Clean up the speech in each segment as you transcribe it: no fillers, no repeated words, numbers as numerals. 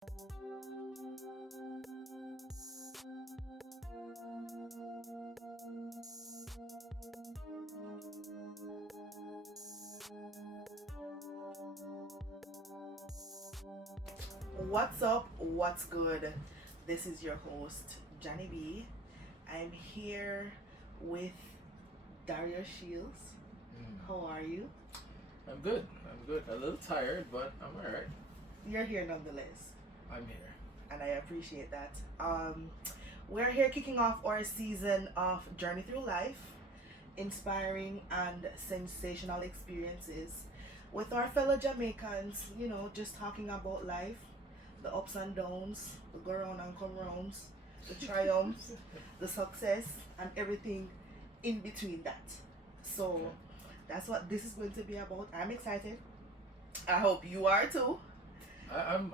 What's up? What's good? This is your host, Johnny B. I'm here with Dario Shields. How are you? I'm good. I'm good. A little tired, but I'm alright. You're here nonetheless, I'm here. and I appreciate that. We're here kicking off our season of Journey Through Life, inspiring and sensational experiences with our fellow Jamaicans, just talking about life, the ups and downs, the go round and come rounds, the triumphs, the success, and everything in between that. So that's what this is going to be about. I'm excited. I hope you are too. I'm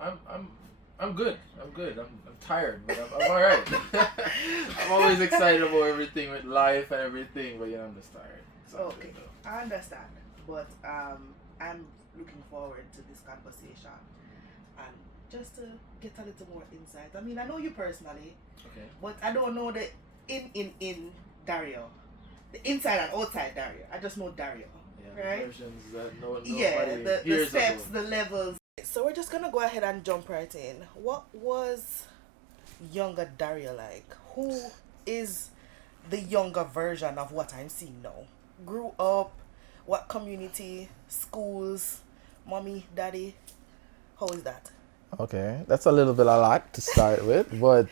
good. I'm good. I'm tired, but I'm alright. I'm always excited about everything with life and everything, but I'm just tired. Okay, I understand, but I'm looking forward to this conversation and just to get a little more insight. I mean, I know you personally, Okay. but I don't know the in Dario, the inside and outside Dario. I just know Dario, Yeah, right? the versions that nobody The hears steps, about. the levels. So we're just gonna go ahead and jump right in. What was younger Dario like? Who is the younger version of what I'm seeing now? Grew up, what community, schools, mommy, daddy? How is that? Okay, that's a little bit a lot to start with, but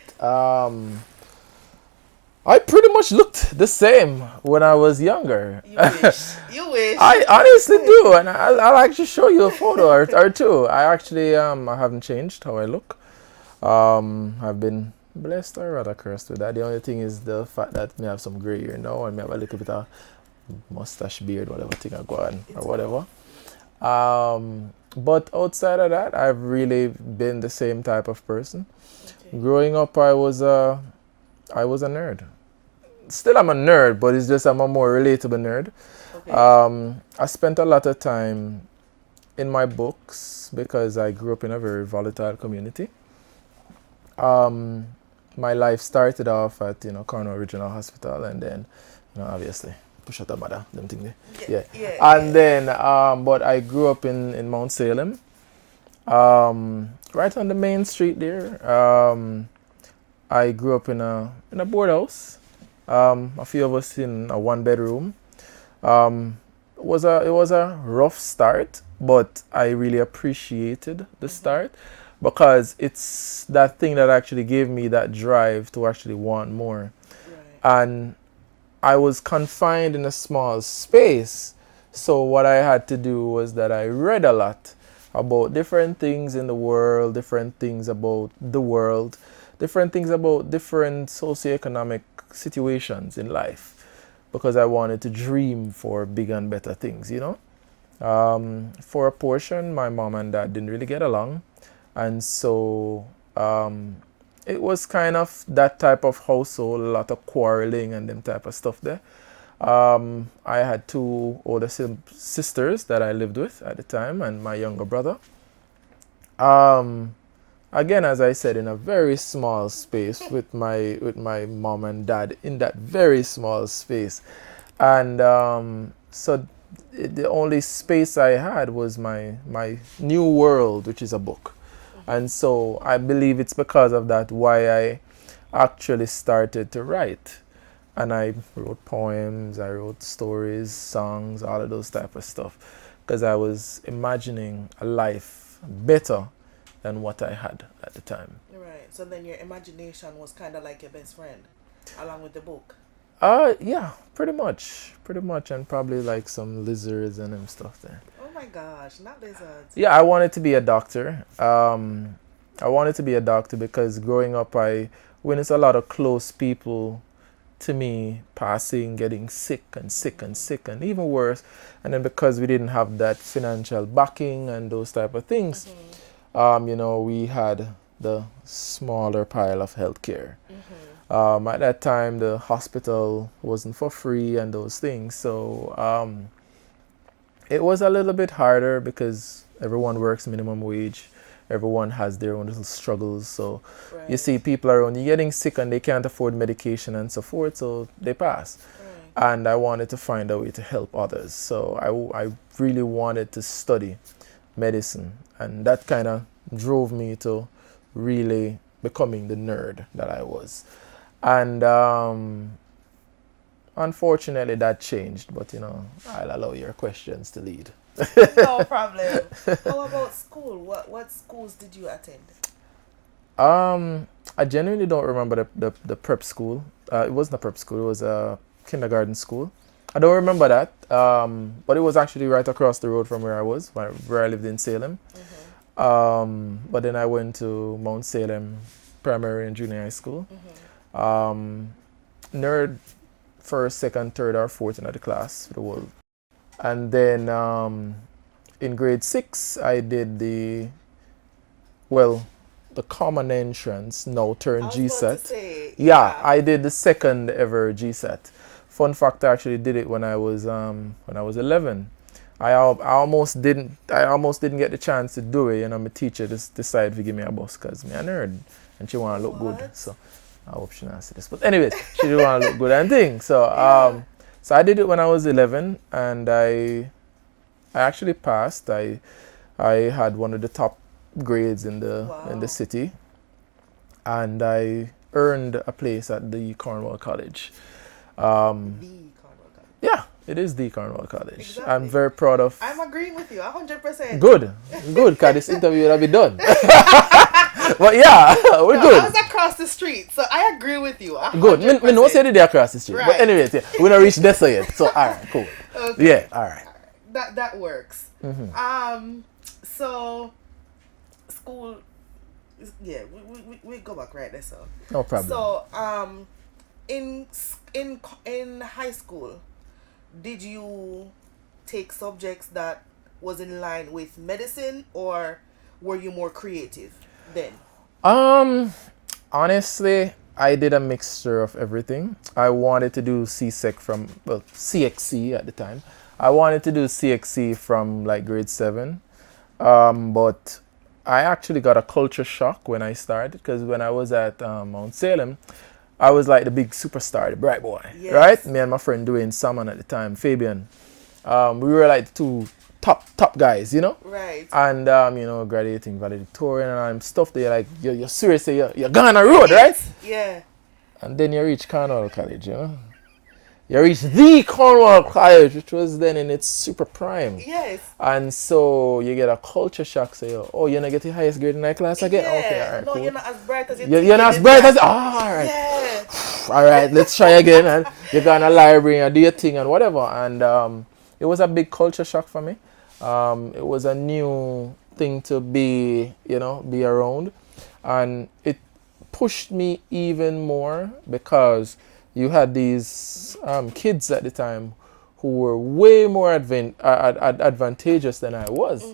I pretty much looked the same when I was younger. You wish. You wish. I honestly do, and I'll actually show you a photo or two. I actually I haven't changed how I look. I've been blessed or rather cursed with that. The only thing is the fact that me have some gray hair now and me have a little bit of mustache, beard, whatever thing I go on or whatever. But outside of that, I've really been the same type of person. Okay. Growing up, I was a nerd. Still, I'm a nerd, but it's just I'm a more relatable nerd. Okay. I spent a lot of time in my books because I grew up in a very volatile community. Um, my life started off at Cornwall Regional Hospital, and then obviously push out the mother, them thing there. Yeah. And then, but I grew up in Mount Salem, right on the main street there. I grew up in a board house. A few of us in a one bedroom. It was a rough start, but I really appreciated the start because it's that thing that actually gave me that drive to actually want more. Right. And I was confined in a small space, so what I had to do was that I read a lot about different things in the world, different things about the world, different things about different socioeconomic situations in life because I wanted to dream for bigger and better things. For a portion, my mom and dad didn't really get along, and so it was kind of that type of household, a lot of quarreling and them type of stuff there. I had two older sisters that I lived with at the time, and my younger brother. Um, Again, as I said, in a very small space with my mom and dad in that very small space, and so the only space I had was my new world, which is a book. And so I believe it's because of that why I actually started to write. And I wrote poems, I wrote stories, songs, all of those type of stuff. Because I was imagining a life better than what I had at the time. Right. So then your imagination was kind of like your best friend, along with the book. Yeah, pretty much. Pretty much, and probably like some lizards and them stuff there. Oh my gosh, not lizards. Yeah, I wanted to be a doctor. I wanted to be a doctor because growing up, I witnessed a lot of close people to me passing, getting sick and sick and sick, and even worse. And then because we didn't have that financial backing and those type of things, we had the smaller pile of healthcare. At that time, the hospital wasn't for free and those things. So it was a little bit harder because everyone works minimum wage. everyone has their own little struggles. So you Right. see people around you getting sick and they can't afford medication and so forth, so they pass. Right. And I wanted to find a way to help others. So I really wanted to study medicine, and that kind of drove me to really becoming the nerd that I was. And unfortunately, that changed, but I'll allow your questions to lead. No problem. How about school? What schools did you attend? I genuinely don't remember the prep school. It wasn't a prep school, it was a kindergarten school. I don't remember that, but it was actually right across the road from where I was, where I lived in Salem. But then I went to Mount Salem Primary and Junior High School. Nerd first, second, third, or fourth in the class for the world. And then in grade 6, I did the common entrance, now turned GSET. Yeah, I did the second ever GSET. Fun fact, I actually did it when I was 11. I almost didn't get the chance to do it, my teacher just decided to give me a bus because I'm a nerd and she want to look good. So I hope she not see this. But anyways, she didn't want to look good and things. So so I did it when I was 11, and I actually passed. I had one of the top grades in the city, and I earned a place at the Cornwall College. The Cornwall College. Yeah, it is the Cornwall College. Exactly. I'm very proud of. I'm agreeing with you 100%. Good, because this interview will be done. But yeah, we're good. I was across the street, so I agree with you. 100%. Good. Me no say the day across the street. Right. But anyways, yeah, we don't reach there yet. So alright, cool. Okay. Yeah, alright. That works. So school, yeah, we go back right there. So No problem. So in high school, did you take subjects that was in line with medicine, or were you more creative then? Honestly, I did a mixture of everything. I wanted to do CXC at the time. I wanted to do CXC from like grade 7. But I actually got a culture shock when I started, because when I was at Mount Salem, I was like the big superstar, the bright boy, Yes. right? Me and my friend Dwayne Salmon at the time, Fabian. We were like the two top guys, Right. And graduating valedictorian and stuff. They like you're seriously you're gone on road, right? Yeah. And then you reach Cornwall College, You reach the Cornwall College, which was then in its super prime. Yes. And so you get a culture shock. Say, oh, you're not get the highest grade in that class again? Yeah. Okay, all right, No, cool. you're not as bright as you You're think not you as did bright that. as all right. Yeah. All right, let's try again. And you go in a library and do your thing and whatever. And it was a big culture shock for me. It was a new thing to be around. And it pushed me even more, because you had these kids at the time who were way more advantageous than I was,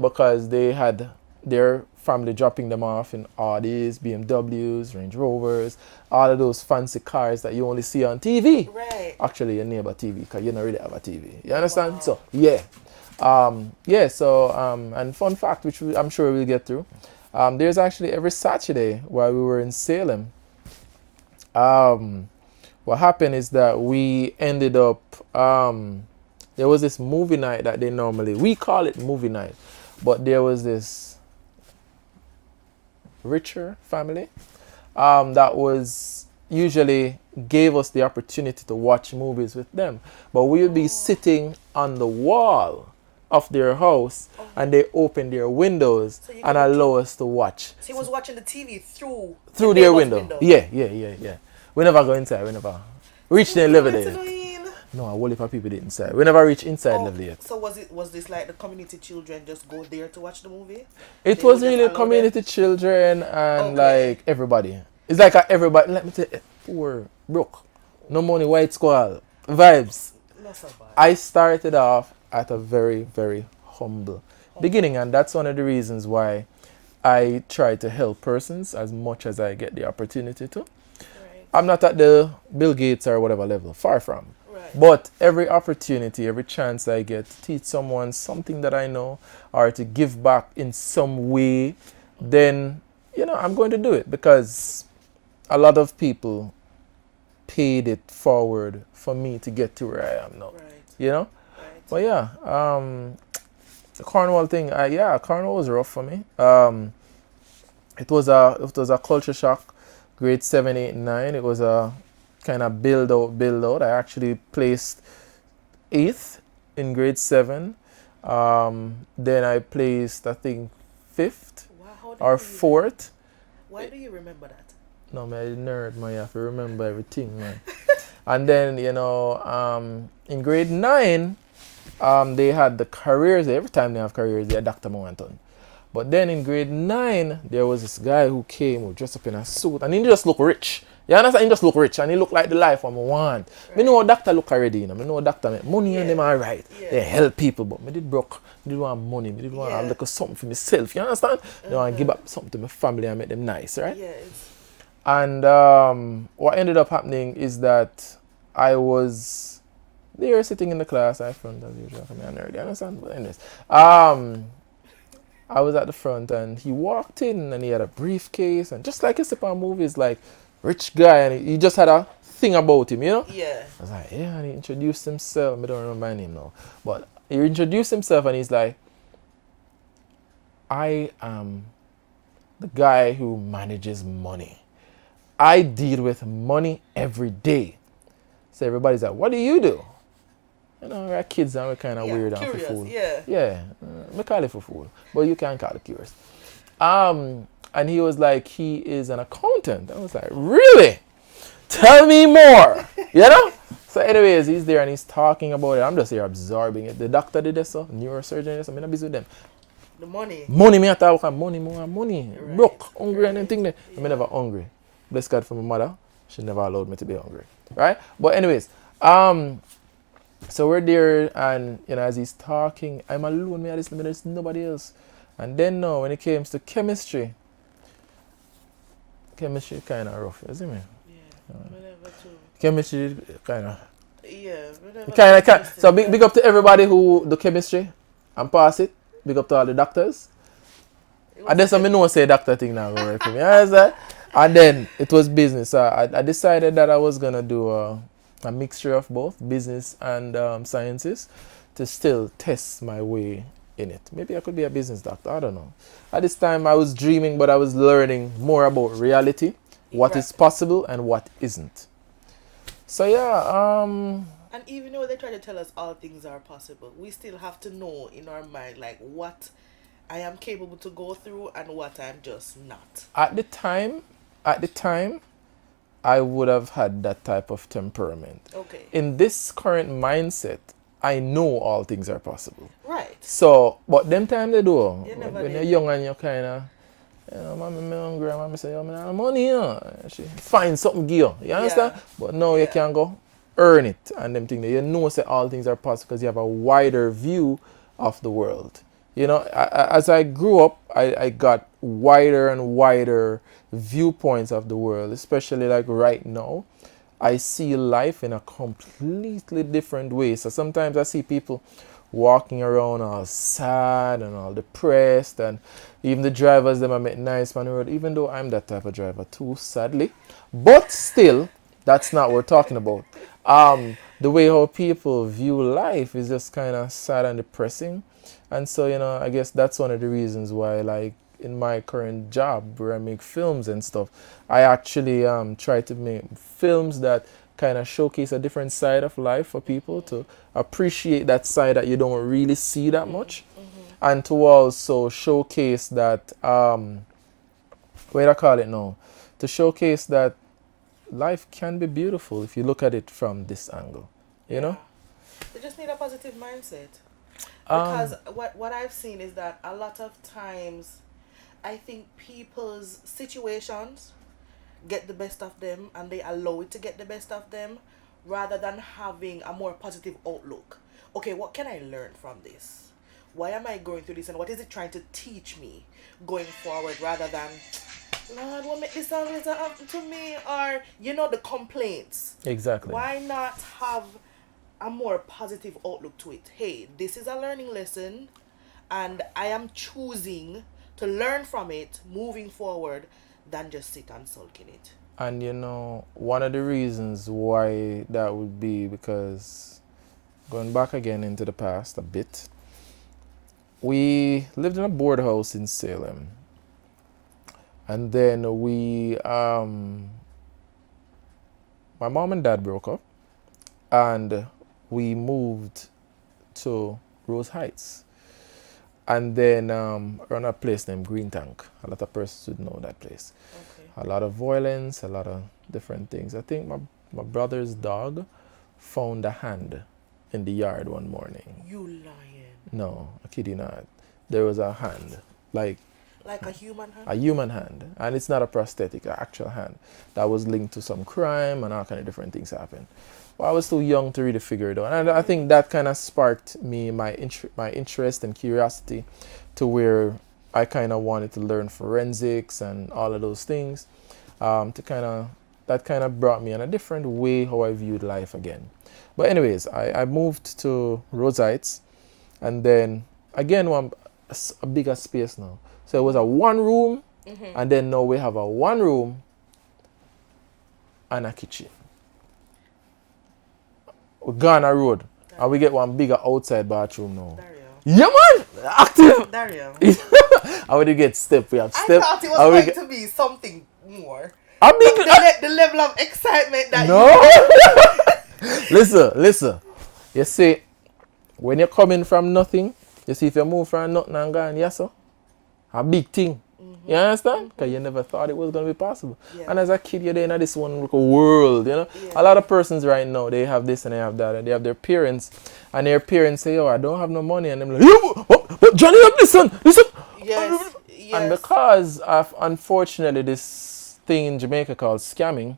because they had their family dropping them off in Audis, BMWs, Range Rovers, all of those fancy cars that you only see on TV. Right. Actually, your neighbor TV, because you don't really have a TV. You understand? Wow. So, yeah. And fun fact, which I'm sure we'll get through, there's actually every Saturday while we were in Salem, what happened is that we ended up, there was this movie night that we call it movie night, but there was this richer family that was usually gave us the opportunity to watch movies with them. But we would be sitting on the wall of their house, and they open their windows and allow us to watch. So he was watching the TV through their window. Yeah. We never go inside. We never reach their level there. No, a whole heap of people did inside. We never reach inside level yet. So was this like the community children just go there to watch the movie? It was really community children and like everybody. It's like everybody. Let me tell you, poor, broke, no money, white squall, vibes. Not so bad. I started off at a very, very humble beginning, and that's one of the reasons why I try to help persons as much as I get the opportunity to. Right. I'm not at the Bill Gates or whatever level, far from. Right. But every opportunity, every chance I get to teach someone something that I know, or to give back in some way, then, I'm going to do it because a lot of people paid it forward for me to get to where I am now. Right. Right. But yeah, the Cornwall thing, Cornwall was rough for me. It was a culture shock, grade 7, 8, 9. It was a kind of build out. I actually placed 8th in grade 7. Then I placed, I think, 5th or 4th. Why do you remember that? No, man, I'm a nerd, man. You have to remember everything, man. And then, in grade 9, they had the careers. Every time they have careers, they had Dr. Moanton. But then in grade 9, there was this guy who came who dressed up in a suit, and he just looked rich. You understand? He just looked rich, and he looked like the life I want. Right. Me know a doctor look already, I know a doctor make money and them alright. Yeah. They help people, but me did broke. Me did want money. Me did want to have like something for myself. You understand? I want to give up something to my family and make them nice, right? Yes. And what ended up happening is that I was there sitting in the class. I front as usual. I'm a nerd. You understand? But anyways, I was at the front and he walked in and he had a briefcase and just like you see on movies, like rich guy, and he just had a thing about him, Yeah. I was like, yeah, and he introduced himself. I don't remember my name now, but he introduced himself and he's like, I am the guy who manages money. I deal with money every day. So everybody's like, what do you do? We're kids and we're kind of weird and for fool. Yeah, we call it for fool, but you can't call it curious. And he was like, he is an accountant. I was like, really? Tell me more. So anyways, he's there and he's talking about it. I'm just here absorbing it. The doctor did this, so neurosurgeon did this, I'm not busy with them. The money. Money, me I talk about money. Right. Broke, hungry and anything there. I'm never hungry. Bless God for my mother. She never allowed me to be hungry. Right? But anyways, so we're there and as he's talking, I'm alone, there's nobody else. And then now when it came to chemistry kind of rough, you see me? Yeah, whatever too. Chemistry kind of. Yeah, whatever. Kind of. So big up to everybody who do chemistry and pass it. Big up to all the doctors. And then some know say doctor thing now go work for me. And then it was business. So I decided that I was gonna do a mixture of both business and sciences to still test my way in it. Maybe I could be a business doctor. I don't know. At this time, I was dreaming, but I was learning more about reality, what is possible and what isn't. So yeah. And even though they try to tell us all things are possible, we still have to know in our mind like what I am capable to go through and what I'm just not. At the time, I would have had that type of temperament. Okay. In this current mindset, I know all things are possible. Right. So, but them time they do. When you're young and you're kind of, mommy, I'm hungry. Mommy say, yo, I have money, She find something give you. understand? Yeah. But now you can go earn it. And them things, say all things are possible because you have a wider view of the world. As I grew up, I got wider and wider viewpoints of the world, especially like right now. I see life in a completely different way. So sometimes I see people walking around all sad and all depressed, and even the drivers them I met nice on the road, even though I'm that type of driver too, sadly. But still, that's not what we're talking about. The way how people view life is just kind of sad and depressing. And so, I guess that's one of the reasons why, like, in my current job where I make films and stuff, I actually try to make films that kind of showcase a different side of life for people to appreciate that side that you don't really see that much. Mm-hmm. And to also showcase that, what do I call it now? To showcase that life can be beautiful if you look at it from this angle, you know? They just need a positive mindset. Because what I've seen is that a lot of times I think people's situations get the best of them and they allow it to get the best of them rather than having a more positive outlook. Okay, what can I learn from this? Why am I going through this and what is it trying to teach me going forward rather than, Lord, what make this always happen to me? Or, the complaints. Exactly. Why not have a more positive outlook to it? Hey, this is a learning lesson and I am choosing to learn from it moving forward than just sit and sulk in it. And one of the reasons why that would be because going back again into the past a bit, we lived in a board house in Salem. And then my mom and dad broke up and we moved to Rose Heights. And then around a place named Green Tank. A lot of persons would know that place. Okay. A lot of violence, a lot of different things. I think my brother's dog found a hand in the yard one morning. You lying. No, I kid you not. There was a hand, like a human hand? a human hand. And it's not a prosthetic, an actual hand that was linked to some crime and all kind of different things happened. But I was too young to really figure it out. And I think that kind of sparked me, my interest and curiosity to where I kind of wanted to learn forensics and all of those things. That kind of brought me in a different way how I viewed life again. But anyways, I moved to Rose Heights, and then again a bigger space now. So it was a one room, and then now we have a one room and a kitchen. We go on a road, and we get one bigger outside bathroom now. Dario. Yeah, man! Active! Dario. How would you get step? We have step. I thought it was going to be something more. I mean, The level of excitement that Listen. You see, when you're coming from nothing, you see if you move from nothing and gone, yes sir, a big thing. You understand? Because you never thought it was going to be possible. Yeah. And as a kid, you're in this one world, Yeah. A lot of persons right now, they have this and they have that, and they have their parents, and their parents say, oh, I don't have no money, and they're like, yo, Johnny, listen. Yes. And because of, unfortunately, this thing in Jamaica called scamming,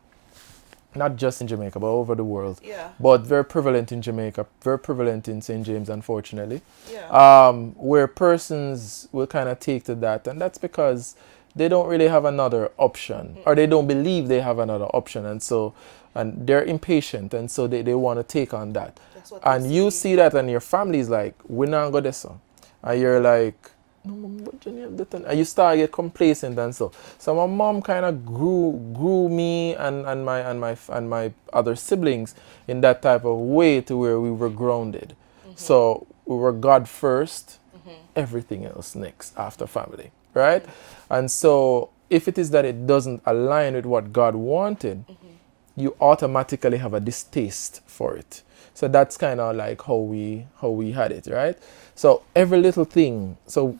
not just in Jamaica, but over the world. Yeah. But very prevalent in Jamaica, very prevalent in St. James, unfortunately. Yeah. Where persons will kind of take to that. And that's because they don't really have another option, or they don't believe they have another option. And they're impatient, and so they want to take on that. And you see that, and your family's like, we're not going to do so. And you're like, no, but Johnny, and you start to get complacent and so. So my mom kind of grew me and my other siblings in that type of way to where we were grounded. So we were God first, everything else next after family, right? And so if it is that it doesn't align with what God wanted, you automatically have a distaste for it. So that's kind of like how we had it, right? So every little thing. So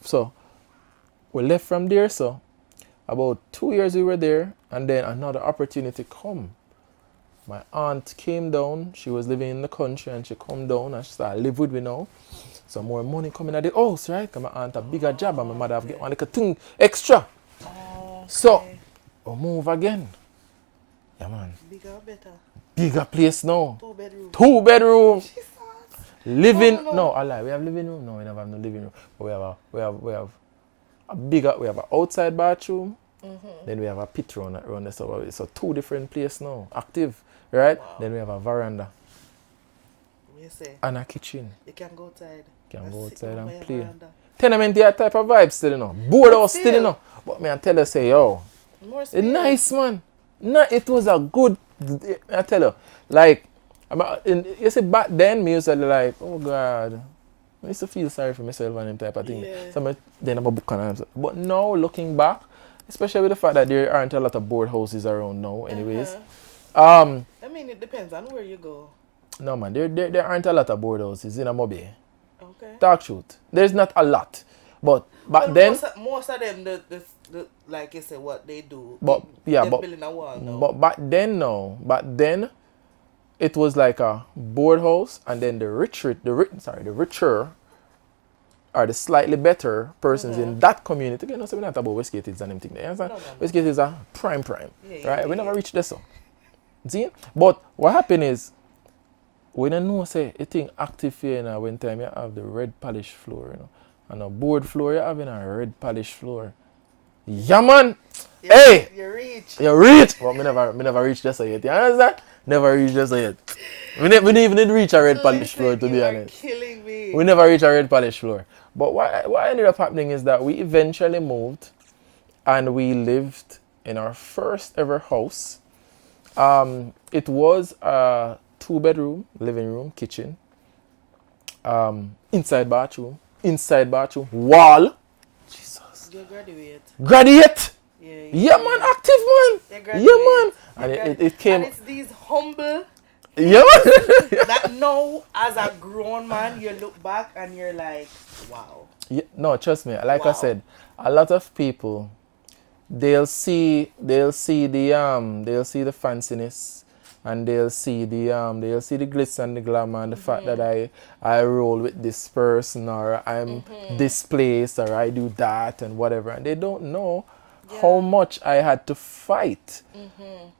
we left from there. So about 2 years we were there, and then another opportunity come. My aunt came down. She was living in the country, and she come down and she started live with me now. So more money coming at the house, right? Because my aunt a bigger job, and my mother have get one little thing extra. Okay. So we move again. Yeah, man. Bigger, better. Bigger place now. 2 bedroom. 2 bedroom. Living No. no, I lie. We have living room. No, we never have no living room. But we have a bigger. We have an outside bathroom. Then we have a pit around the so 2 different places now, active, right? Wow. Then we have a veranda. You say And a kitchen. you can go outside. Can and go sit outside down and by play. your veranda. Tenement that type of vibe still, Board house Still. still, But me I tell you, say, yo, More it's space. nice, man. No, it was a good. I tell you, like, you see, back then, me used to like, oh God, I used to feel sorry for myself and them type of thing. Yeah. So then I'm a book and but now looking back, especially with the fact that there aren't a lot of board houses around now, anyways. I mean, it depends on where you go. No man, there aren't a lot of board houses in Amobi. Okay. Talk truth. There's not a lot, but back then. Most of them, the like you said, what they do. But yeah, they're building a wall now. but back then, it was like a board house, and then the richer or the slightly better persons in that community. Again, so we're not about Westgate and them thing. You understand? No. Westgate is a prime, right? We never yeah. reached this so. See? But what happened is, we don't know say a thing active here now when time you have the red polished floor, and a board floor, you're having a red polished floor. Yeah, man. Hey, You reach. you reach. But me never reach this yet. You understand? Never reach this yet. We didn't even reach a red polished floor, to be honest. You're killing me. We never reach a red polished floor. But what ended up happening is that we eventually moved and we lived in our first ever house. It was a 2-bedroom, living room, kitchen, inside bathroom, wall. Jesus. You graduate. Graduate. Yeah, Yeah, man, active man. Yeah, man. And it came. And it's these humble Yeah, man. that now, as a grown man, you look back and you're like, wow. Yeah, no, trust me. Like I Wow. said, a lot of people, they'll see the fanciness, and they'll see the glitz and the glamour, and the fact that I roll with this person, or I'm this place, or I do that and whatever, and they don't know how much I had to fight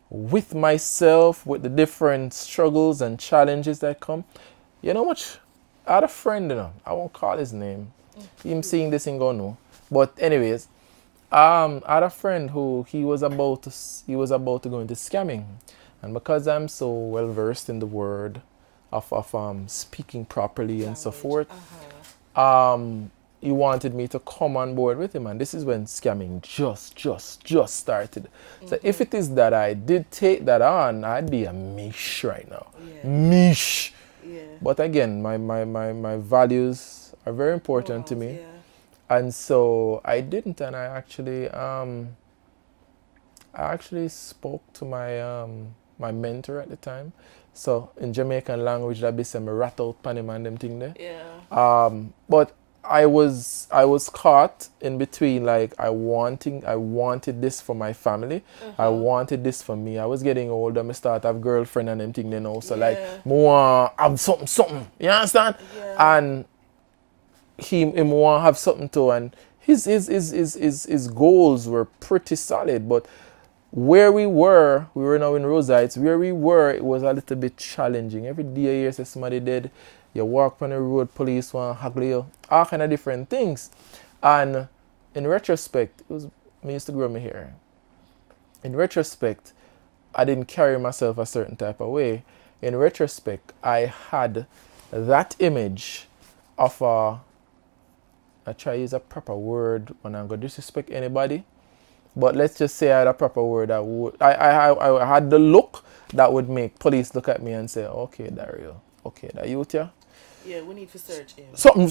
with myself, with the different struggles and challenges that come. You know much? I had a friend, I won't call his name. Him seeing this and go no. But anyways, I had a friend who he was about to go into scamming, and because I'm so well versed in the word of speaking properly and so forth, he wanted me to come on board with him, and this is when scamming just started. So if it is that I did take that on, I'd be a mish right now. Mish. Yeah. But again, my values are very important to me. Yeah. And so I didn't, and I actually spoke to my mentor at the time. So in Jamaican language, that be some rat out panim and them thing there. Yeah. But I was caught in between, like I wanted this for my family. I wanted this for me. I was getting older. I start have girlfriend and them thing they know. So like more have something. You understand? Yeah. And him want have something too, and his goals were pretty solid, but where we were now in Rosites, where we were, it was a little bit challenging. Every day you hear say somebody dead, you walk on the road, police want to haggle you, all kind of different things. And in retrospect, it was me used to grow my hair. In retrospect, I didn't carry myself a certain type of way. In retrospect, I had that image of I try to use a proper word when I'm going to disrespect anybody, but let's just say I had a proper word that would, I had the look that would make police look at me and say, okay, Dario, okay, that youth here? Yeah, we need to search him. Something,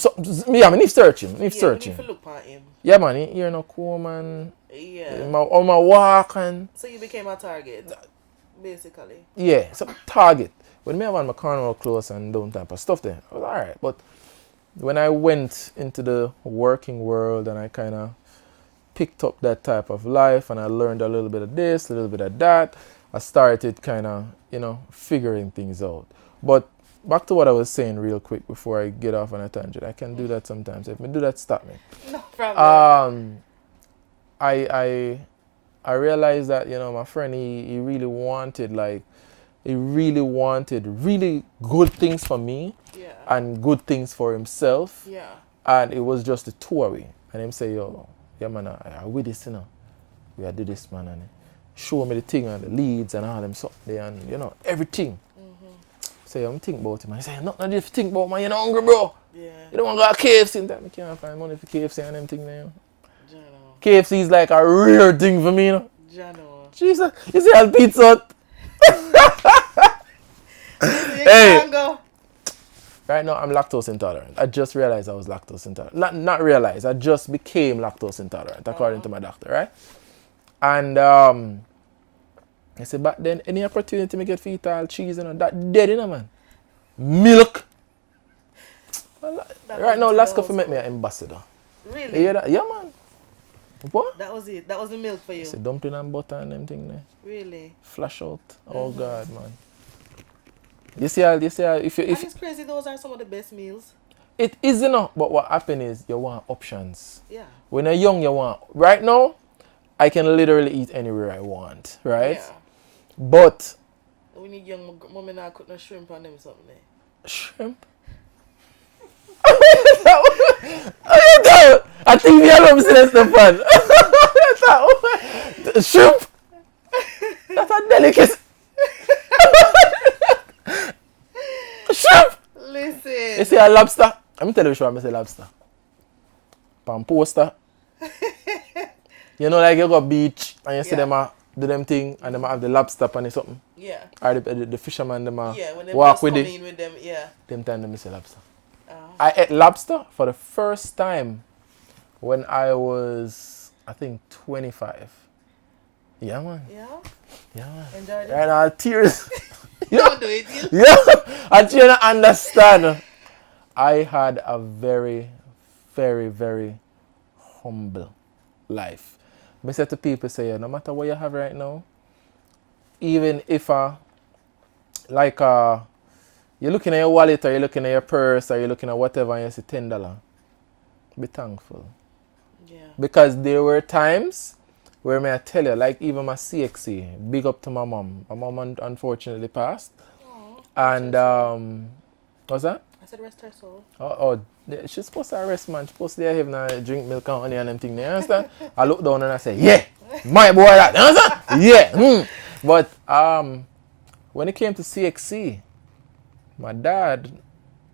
yeah, I need to search him. We need to look at him. Yeah, man, you're no cool, man. Yeah. On my walk and... So you became a target, basically. Yeah, so target. When me have on my carnival clothes and don't type of stuff there, I was alright, but when I went into the working world and I kind of picked up that type of life and I learned a little bit of this, a little bit of that, I started kind of, figuring things out. But back to what I was saying real quick before I get off on a tangent. I can do that sometimes. If I do that, stop me. No problem. I realized that, my friend, he really wanted really good things for me. Yeah. And good things for himself. Yeah. And it was just the two of we. And him say, yo, yeah man, I with this, we are do this, man, and show me the thing and the leads and all them something there and everything. Say, I'm thinking about him. I say, nothing if you think about, man, you're not hungry, bro. Yeah. You don't want to go to KFC in time. I can't find money for KFC and them thing there. KFC is like a rare thing for me, Jano. Jesus, you see how pizza. Hey. Right now, I'm lactose intolerant. I just realized I was lactose intolerant. Not realized, I just became lactose intolerant, according to my doctor, right? And I said, back then, any opportunity to get fetal cheese, that dead, man. Milk. Right now, Lasco for make me an ambassador. Really? You hear that? Yeah, man. What? That was it. That was the milk for you. I said, dumpling and butter and them thing there. Really? Flash out. Oh, God, man. You see how if it's crazy, those are some of the best meals. It is enough, but what happens is you want options. Yeah. When you're young, you want. Right now, I can literally eat anywhere I want, right? Yeah. But we need young women that cook no shrimp on them something there. Shrimp? I think the album says the fun. Shrimp? That's a delicacy. Shrimp! Listen. You see a lobster? I'm telling you, I say lobster. pan poster. You know, like you go beach and you see Yeah. them do them thing and them have the lobster pan or something. Yeah. Or the fisherman them Yeah, when they walk just with come it. in with them, yeah. Them time them miss a lobster. Oh. I ate lobster for the first time when I was, I think, 25. Yeah, man. Yeah? Yeah, man. Enjoyed it? Right now, tears. Don't do it. Yeah, I trying to understand. I had a very, very, very humble life. I say to people, say, no matter what you have right now, even if you're looking at your wallet or you're looking at your purse or you're looking at whatever and you see $10, be thankful. Yeah. Because there were times where, may I tell you, like even my CXC, big up to my mom. My mom unfortunately passed. Aww, And, what's that? I said rest her soul. She's supposed to rest, man. She's supposed to have and drink milk and honey and them thing. You understand? I look down and I say, yeah, my boy that. You understand? Yeah. But when it came to CXC, my dad,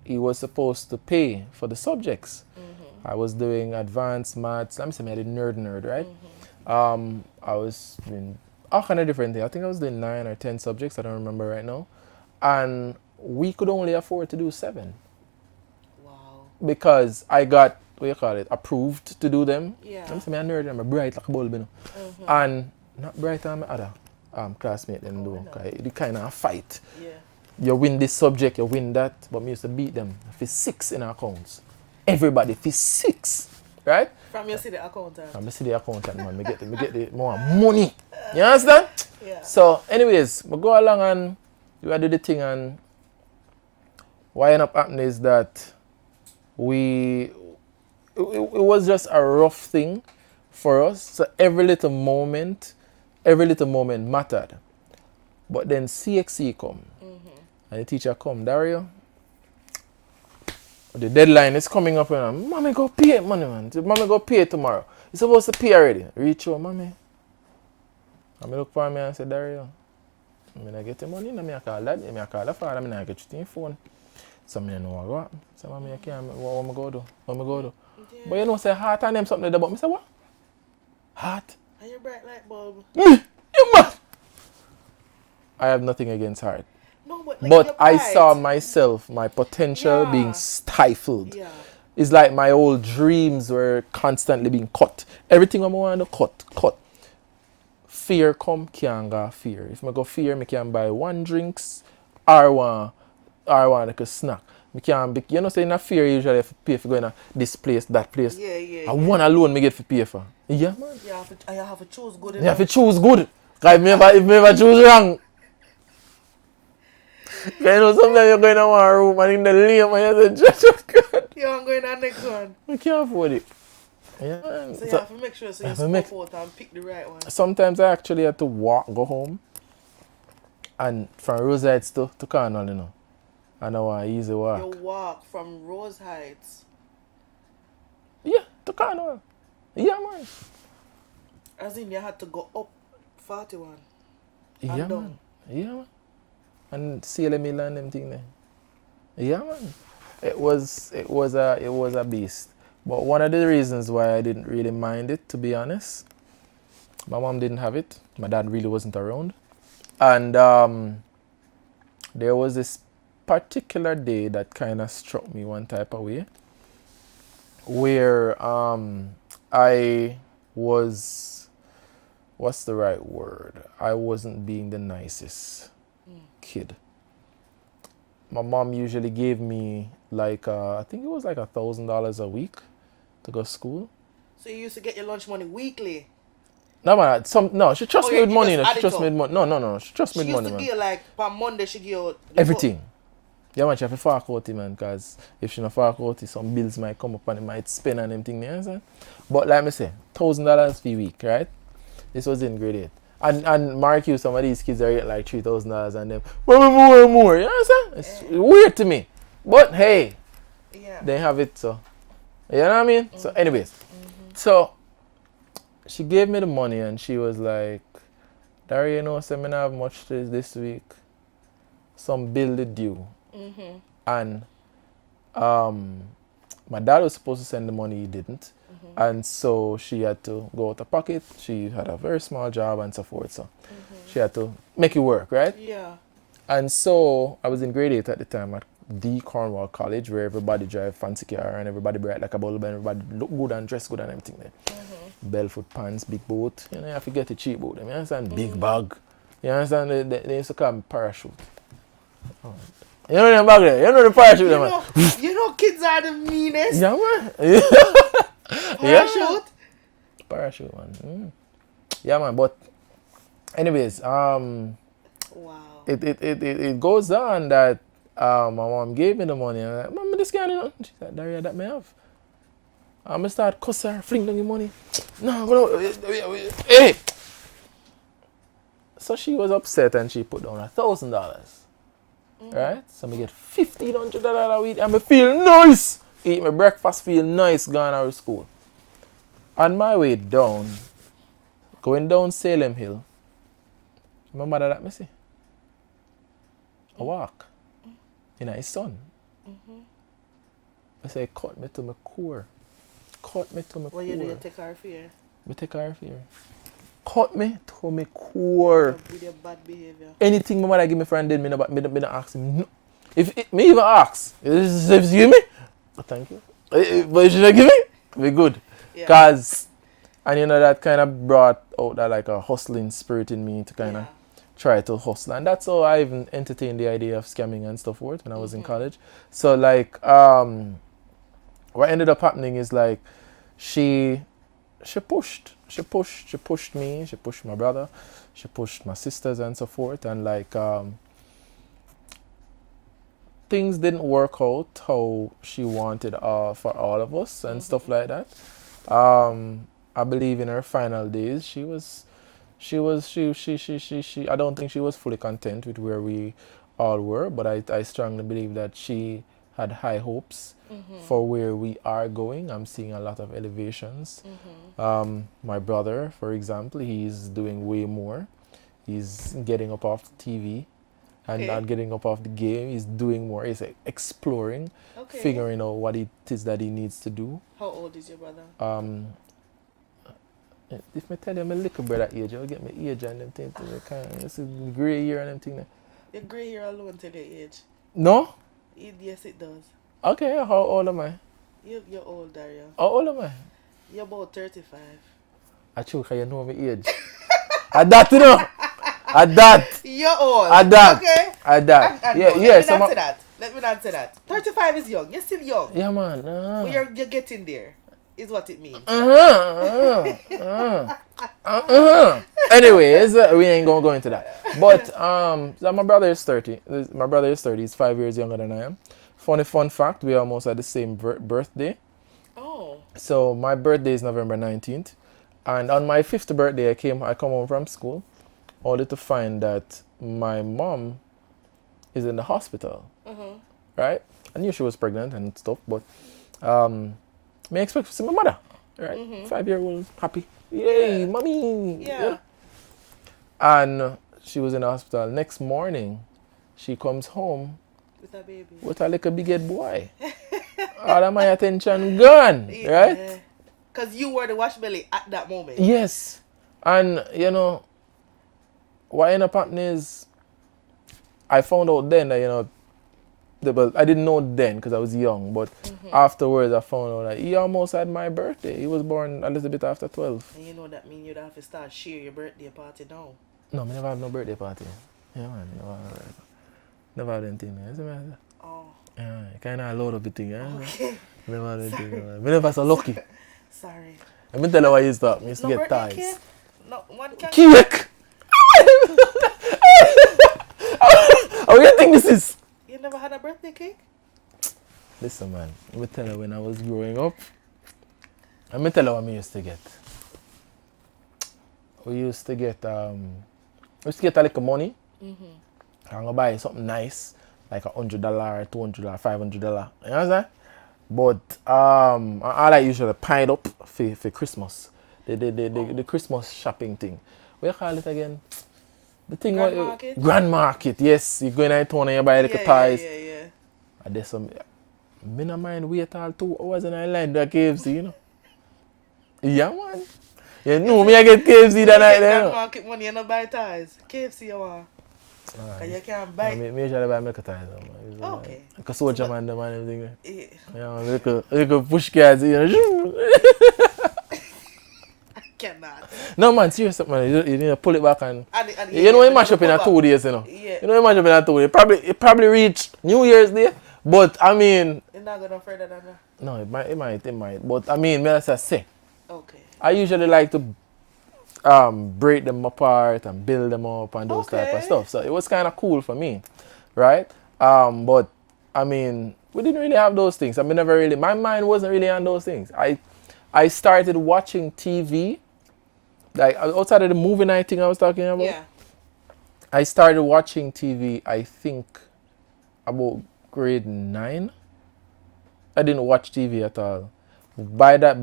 he was supposed to pay for the subjects. I was doing advanced maths. Let me say I did nerd, right? I was doing all kind of different things. I think I was doing 9 or 10 subjects. I don't remember right now. And we could only afford to do 7. Wow. Because I got, approved to do them. Yeah. I'm saying I'm a nerd, I'm a bright like a bulb, you know. And not bright than my other classmate them do. They kind of fight. Yeah. You win this subject, you win that, but me used to beat them for 6 in our accounts. Everybody for 6, right? From your city accountant. From the city accountant, man. Me get the more money. You understand? Yeah. So, anyways, we go along and we do the thing, and what ended up happening is that it was just a rough thing for us. So every little moment mattered. But then CXC come, and the teacher come, Dario, the deadline is coming up, and mommy go pay money, man. Mommy go pay tomorrow. You're supposed to pay already. Reach home, mommy. And I look for me and say, Dario, I get the money, and I call that, I call the father, I get you the phone. So I know what go happen. So mommy, I can't, what am I go do? What am I go do? Yeah. But you know, say heart and them something there, but I say, what? Heart? Are you bright light bulb? You mad? I have nothing against heart. No, but like but I saw myself, my potential being stifled. Yeah. It's like my old dreams were constantly being cut. Everything I want to cut. Fear come, can't go fear. If I go fear, I can buy 1 drinks or one like a snack. I can't be, you know, saying a fear usually have to pay for going to this place, that place. Yeah. And one alone me get to pay for. Yeah, man. You have to choose good. You have to choose good. Because if you ever choose wrong. You know, sometimes you're going to one room and in the lane and you say, Judge of God. Yeah, I'm going to the next one. We can't afford it. Yeah. So you have to make sure you scope out and pick the right one. Sometimes I actually have to go home. And from Rose Heights to Cornwall, you know. I know an easy walk. You walk from Rose Heights? Yeah, to Cornwall. Yeah, man. As in you had to go up 41? Yeah, man. Yeah, man. And CLM Mill and them thing there. Yeah, man. It was a beast. But one of the reasons why I didn't really mind it, to be honest, my mom didn't have it. My dad really wasn't around. And there was this particular day that kind of struck me one type of way, where I was, what's the right word? I wasn't being the nicest kid. My mom usually gave me like, I think it was like $1,000 a week to go to school. So you used to get your lunch money weekly? No, man, she trusts me with money. She trusts me with money. No. She trusts me with money, man. She used to give like, per Monday she give you... Everything. Yeah, man, she have to fork out it, man, because if she not fork out it, some bills might come up and it might spend and everything, you understand? But like I say, $1,000 per week, right? This was in grade 8. And mark you, some of these kids are getting like $3,000 and them, more and more, you understand? It's weird to me. But hey, they have it, so. You know what I mean? Mm-hmm. So anyways, so she gave me the money and she was like, Dario, you know, so I don't have much this week. Some bill is due. And my dad was supposed to send the money, he didn't. And so she had to go out of pocket. She had a very small job and so forth. So she had to make it work, right? Yeah. And so I was in grade 8 at the time at the Cornwall College, where everybody drive fancy car and everybody bright like a bulb and everybody look good and dress good and everything there. Barefoot pants, big boat. You know, you have to get a cheap boat. You understand? Big bag. You understand? They used to call me parachute. Oh. You know the bag there? You know the parachute there, man? You know kids are the meanest. Yeah, man. Parachute? Parachute, man. Yeah, man. But anyways, Wow. it goes on that my mom gave me the money. And I'm like, Mom, this guy, you know. She said, Dario, that may have. I'm gonna start cuss her, fling down the money. No, hey. So she was upset and she put down $1,000. Right? So I get $1,500 a week and I feel nice. Eat my breakfast, feel nice, going out of school. On my way down, going down Salem Hill, my mother that me see. I walk in his son. I say, cut me to my core. Cut me to my core. What you do? You take her fear? Me take her fear. Cut me to my core. With your bad behavior. Anything my mother give me friend did, me not ask him. No. Me even ask, if you give me, thank you. But if you don't give me, we good. Cause, and you know that kind of brought out that like a hustling spirit in me to kind of try to hustle, and that's how I even entertained the idea of scamming and stuff forth when I was in college. So like, what ended up happening is like, she pushed me, she pushed my brother, she pushed my sisters and so forth, and like things didn't work out how she wanted for all of us and stuff like that. I believe in her final days she I don't think she was fully content with where we all were, but I strongly believe that she had high hopes for where we are going. I'm seeing a lot of elevations. My brother, for example, he's doing way more. He's getting up off the TV and not getting up off the game. He's doing more. He's exploring, figuring out what it is that he needs to do. How old is your brother? If I tell you my little brother age, I'll get my age and them things. It's a grey hair and them things. Your grey hair alone tell your age. No? Yes, it does. Okay, how old am I? You're old, Dario. How old am I? You're about 35. I true, because you know my age. At that, you know? At that. You're old. At that. Okay? At that. Let me not say that. 35 is young. You're still young. Yeah, man. But you're getting there, is what it means. Anyways, we ain't gonna go into that. But so my brother is 30. My brother is 30. He's 5 years younger than I am. Fun fact, we almost had the same birthday. Oh. So my birthday is November 19th. And on my 5th birthday, I come home from school only to find that my mom is in the hospital. Right? I knew she was pregnant and stuff, but may expect to see my mother. Right? 5-year-old, happy. Yay, mommy. Yeah. And she was in the hospital. Next morning, she comes home with a baby. With a little big head boy. All of my attention gone, right? Because you were the wash belly at that moment. Yes. And, you know, what ended up happening is I found out then that, you know, I didn't know then because I was young, but afterwards I found out that he almost had my birthday. He was born a little bit after 12. And you know that means you'd have to start share your birthday party now. No, I never have no birthday party. Yeah, man. Never had anything. Oh. Yeah, kind of a load of the thing. Okay. Never had anything. I never so lucky. Sorry. Let me tell you why you start. I used to get ties. Cake? No, one cake? Cake! How do you think this is? You never had a birthday cake? Listen, man. Let me tell you when I was growing up. Let me tell you what we used to get. We used to get a little money. I'm gonna buy something nice, like $100, $200, $500. You understand? But all I usually piled up for Christmas. The Christmas shopping thing. What you call it again? The thing Grand Market? Grand Market, yes. You go in town and you buy little pies. Yeah. And there's some. I don't mind wait all 2 hours in a line to KFC, you know. Yeah, man. You know me, I get KFC that night there. You market money and not buy ties. KFC you want. Because you can't buy. Me usually buy milk ties, man. Okay. Like a soldier man, and everything. Yeah. Yeah, like a push cars, you know. I cannot. No, man, serious, man. You need to pull it back and You know, you mash up in 2 days, you know. Yeah. You know, you mash up in 2 days. It probably reach New Year's Day, but I mean. It's not going no further than that. No, it might. But I mean, may I say. Okay. I usually like to break them apart and build them up and those type of stuff. So it was kind of cool for me, right? But I mean, we didn't really have those things. I mean, my mind wasn't really on those things. I started watching TV, like outside of the movie night thing I was talking about. Yeah. I started watching TV, I think, about grade 9. I didn't watch TV at all.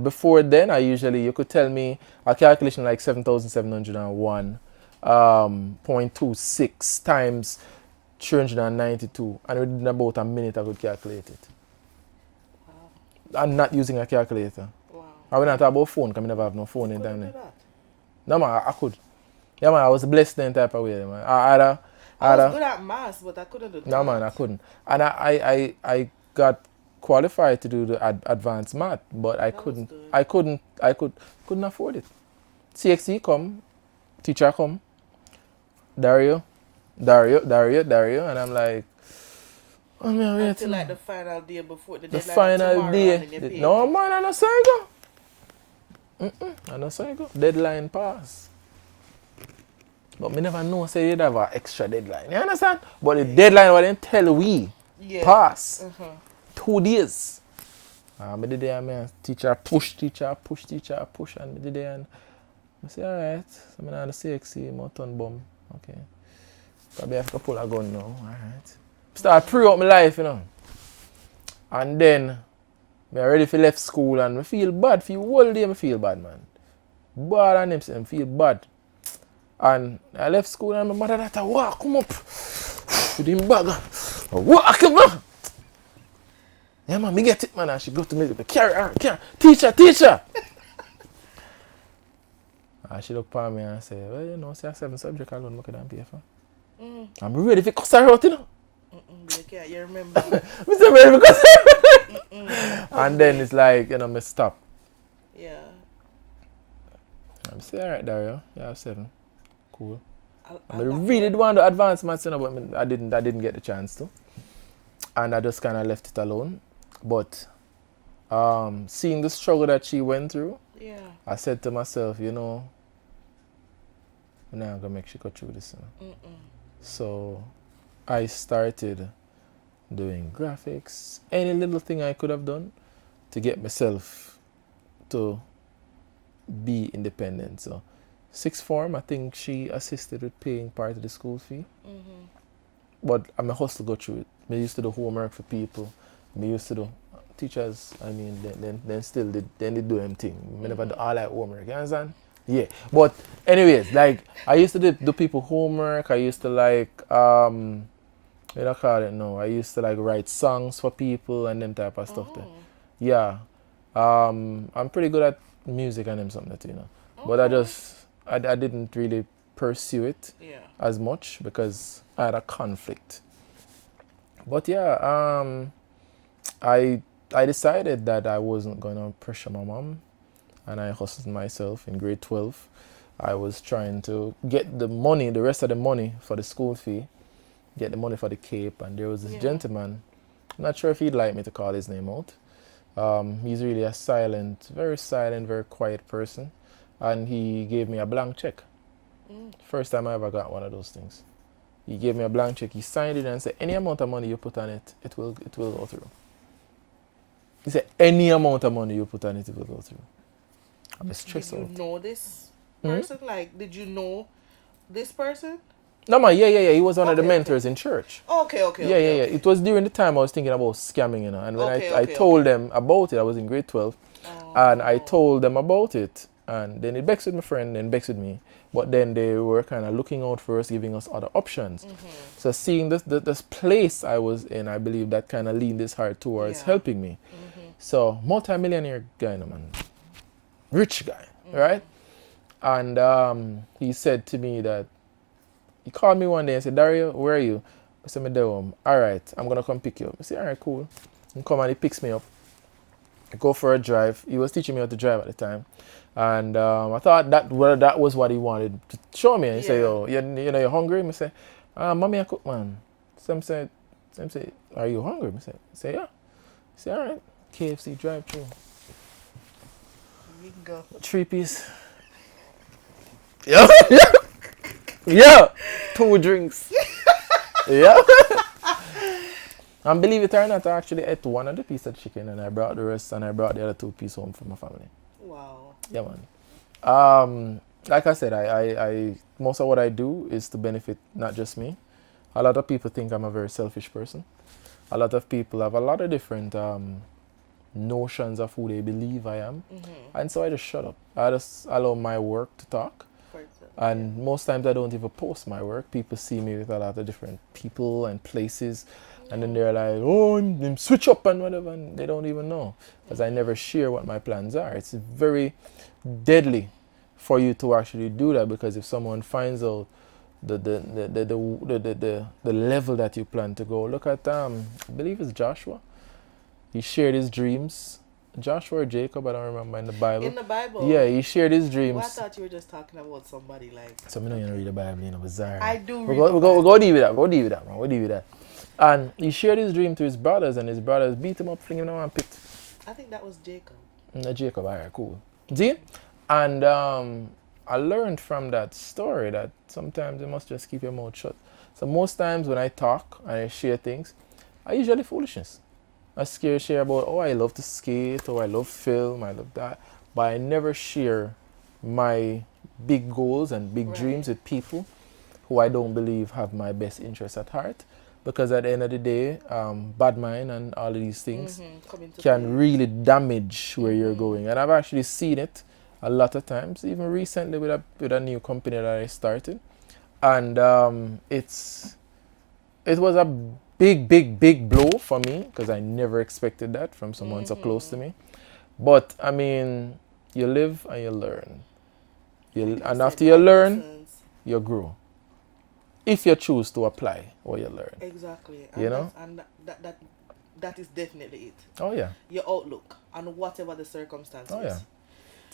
Before then, you could tell me a calculation like 7,701.26 times 392, and within about a minute I could calculate it. Wow. I'm not using a calculator. Wow. I will not talk about phone, because I never have no phone in time there. That? No, man, I could. Yeah, man, I was blessed in type of way, man. I was good at maths, but I couldn't do that. No, man, I couldn't. And I got qualified to do the advanced math, but I couldn't afford it. CXC come, teacher come, Dario, and I'm like, oh man, wait until like the final day before the deadline. The final day. No man, I don't say go. I don't say go. Deadline pass. But me never know say you'd have an extra deadline. You understand? But the deadline what they tell we pass. 2 days. I did there, man. Teacher push, and I did there and I say, alright, so I'm on the CXC, my ton bomb. Okay. Probably have to pull a gun now. Alright. Start pre up my life, you know. And then I ready for left school and I feel bad for the whole day. I feel bad, man. Bad and him feel bad. And I left school and my mother had to walk come up with him bag. Walk him up. Yeah, man, me get it, man. And she go to me, carry her. Teacher. And she look at me and say, well, you know, say 7 subjects alone, I could pay for. I'm ready for cuss her out, you know. You remember. I'm ready for cuss her out. And then it's like, you know, me stop. Yeah. I'm say, alright, Dario, you have 7. Cool. I really did want to advance maths, you know, but I didn't get the chance to. And I just kind of left it alone. But seeing the struggle that she went through, I said to myself, you know, I'm not going to make she go through this. You know? So I started doing graphics, any little thing I could have done to get myself to be independent. So 6th form, I think she assisted with paying part of the school fee. But I'm a hustle go through it. I used to do homework for people. I used to do teachers. I mean, then still they do them thing. I never do all that homework. You understand? Yeah. But anyways, like I used to do people homework. I used to like what do I call it now? I used to like write songs for people and them type of stuff. There. Yeah. I'm pretty good at music and them something that, you know. But I didn't really pursue it as much because I had a conflict. But yeah, I decided that I wasn't going to pressure my mom, and I hustled myself in grade 12. I was trying to get the money, the rest of the money for the school fee, get the money for the cape, and there was this gentleman, I'm not sure if he'd like me to call his name out. He's really a very silent, very quiet person, and he gave me a blank check. First time I ever got one of those things. He gave me a blank check. He signed it and said, any amount of money you put on it, it will go through. He said, any amount of money you put on it, it will go through. I'm stressed out. Did you know this person? Like, did you know this person? No, man, yeah. He was one of the mentors in church. Okay. Yeah. It was during the time I was thinking about scamming, you know. And when I told them about it, I was in grade 12. And I told them about it. And then it vexed with my friend and vexed with me. But then they were kind of looking out for us, giving us other options. So seeing this place I was in, I believe that kind of leaned his heart towards helping me. So multi-millionaire guy, no, man. rich guy, right? And he said to me that, he called me one day and said, Dario, where are you? I said, I'm at home. All right, I'm going to come pick you up. I said, all right, cool. He come and he picks me up. I go for a drive. He was teaching me how to drive at the time. And I thought that was what he wanted to show me. And he said, yo, you're hungry? I say, mommy, I cook, man. Some say, are you hungry? I say, yeah. He said, all right, KFC drive-through. We can go. 3-piece. Yeah. Yeah. 2 drinks. Yeah. And believe it or not, I actually ate one of the pieces of chicken and I brought the rest and I brought the other 2 pieces home for my family. Wow. Yeah, man. Like I said, I most of what I do is to benefit not just me. A lot of people think I'm a very selfish person. A lot of people have a lot of different notions of who they believe I am. And so I just shut up. I just allow my work to talk. And most times I don't even post my work. People see me with a lot of different people and places. And then they're like, oh, I'm switch up and whatever. And they don't even know. Because I never share what my plans are. It's very deadly for you to actually do that. Because if someone finds out the level that you plan to go. Look at, I believe it's Joshua. He shared his dreams. Joshua or Jacob, I don't remember, in the Bible. In the Bible? Yeah, he shared his dreams. Well, I thought you were just talking about somebody like... So I don't read the Bible, bizarre. I do read the Bible. We'll go deal with that, man. We'll deal with that. And he shared his dream to his brothers, and his brothers beat him up, fling him down and picked. I think that was Jacob. Jacob, alright, cool. See? And I learned from that story that sometimes you must just keep your mouth shut. So most times when I talk and I share things, I usually foolishness. I share about, I love to skate, I love film, I love that. But I never share my big goals and big dreams with people who I don't believe have my best interests at heart. Because at the end of the day, bad mind and all of these things can really damage where you're going. And I've actually seen it a lot of times, even recently with a new company that I started. And it was a big blow for me because I never expected that from someone so close to me. But I mean, you live and you learn. And after you learn, you grow. If you choose to apply what you learn. Exactly. And that is definitely it. Oh yeah. Your outlook on whatever the circumstances. Oh yeah.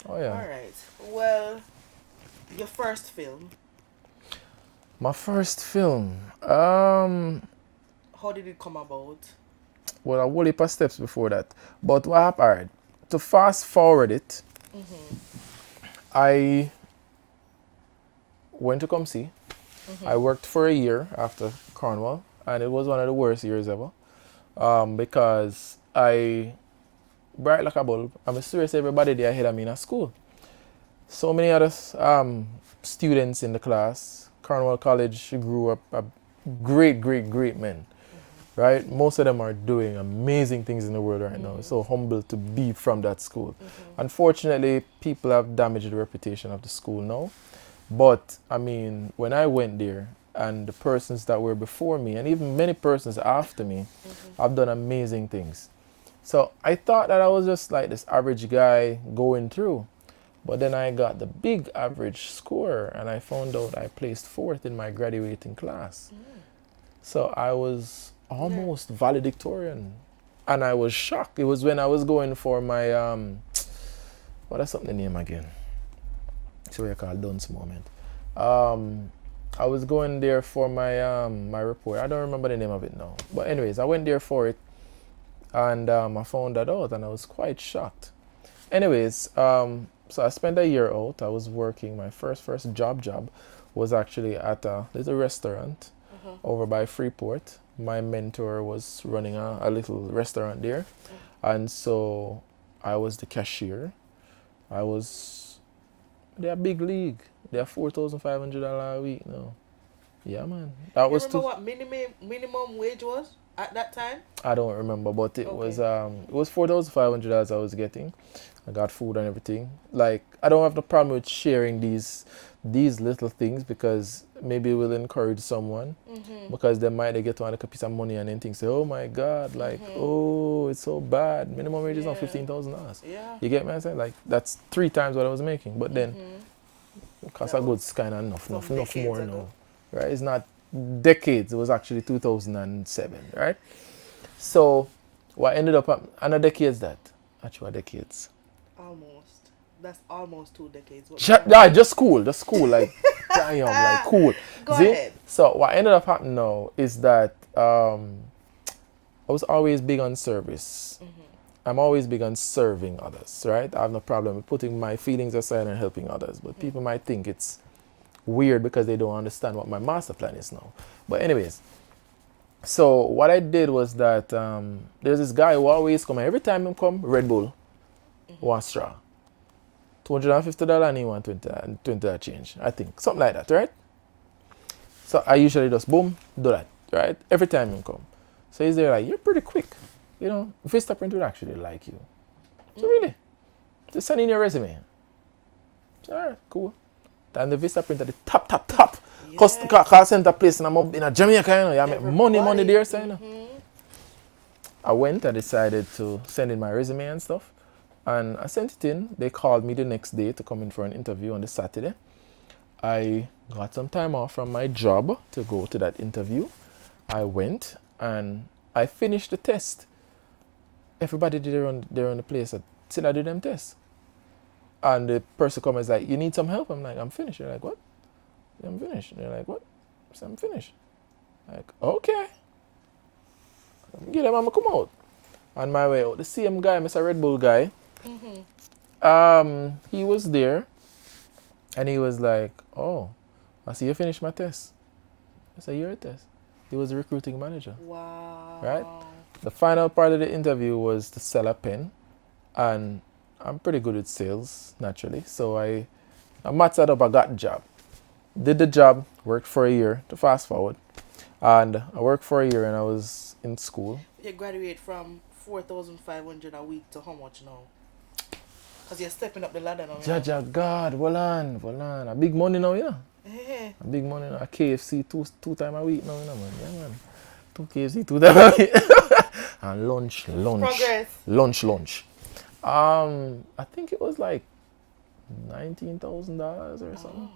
Oh yeah. All right. Well, your first film. My first film. How did it come about? Well, a whole heap of steps before that. But what happened? All right, to fast forward it, I went to come see. I worked for a year after Cornwall, and it was one of the worst years ever. Because I, bright like a bulb, I'm serious, everybody there ahead of me in a school. So many other students in the class. Cornwall College grew up a great men. Right? Most of them are doing amazing things in the world right now. So humble to be from that school. Unfortunately, people have damaged the reputation of the school now. But, I mean, when I went there, and the persons that were before me, and even many persons after me, have done amazing things. So I thought that I was just like this average guy going through. But then I got the big average score, and I found out I placed 4th in my graduating class. So I was almost valedictorian. And I was shocked. It was when I was going for my, what's the name again? So we call Dunce moment. I was going there for my my report. I don't remember the name of it now. But anyways, I went there for it, and I found that out, and I was quite shocked. Anyways, so I spent a year out. I was working. My first job was actually at a little restaurant over by Freeport. My mentor was running a little restaurant there, and so I was the cashier. They're big league. They're $4,500 a week now. Yeah, man. That was remember what minimum wage was at that time? I don't remember, but it was $4,500 I was getting. I got food and everything. Like, I don't have the problem with sharing these little things because maybe it will encourage someone. because they might they get one like a piece of money and then think, say, oh my God, like, oh, it's so bad. Minimum wage is now $15,000. Yeah. You get me? I saying? Like, that's 3 times what I was making. But then, cost of goods kind of enough more ago. now. Right? It's not decades. It was actually 2007, right? So, what ended up, and a decades that? Actually, what decades? Almost. That's almost 2 decades. Just cool, like, damn, like, cool. Go ahead. So, what ended up happening now is that I was always big on service. I'm always big on serving others, right? I have no problem with putting my feelings aside and helping others, but people might think it's weird because they don't understand what my master plan is now. But anyways, so what I did was that there's this guy who always come, and every time he come, Red Bull, one straw. $250 and he want 20 change, I think. Something like that, right? So I usually just boom, do that, right? Every time he come. So he's there like, you're pretty quick. You know, Vistaprint would actually like you. So really, just send in your resume. So, all right, cool. And the Vistaprint at the top. Yeah. Call center place and I'm up in a Jamaica, you know, you make money there, so you know. I went, I decided to send in my resume and stuff. And I sent it in. They called me the next day to come in for an interview on the Saturday. I got some time off from my job to go to that interview. I went and I finished the test. Everybody did there on the place. I said I did them tests. And the person comes like, you need some help? I'm like, I'm finished. They're like, what? I'm finished. They're like, what? I said, I'm finished. Like, okay. Get them, I'm gonna come out. On my way out, the same guy, Mr. Red Bull guy, he was there and he was like, oh, I see you finished my test. I said, you're a test. He was the recruiting manager. Wow. Right? The final part of the interview was to sell a pen, and I'm pretty good at sales, naturally. So I matched that up, I got the job. Did the job, worked for a year, to fast forward. And I worked for a year and I was in school. You graduate from 4,500 a week to how much now? Because you're stepping up the ladder now. Jaja God, hold on. A big money now, you know. Yeah. A big money now. A KFC two times a week now, you know, man. Yeah, man. 2 KFC 2 times a week. And lunch. Progress. Lunch. I think it was like $19,000 or something.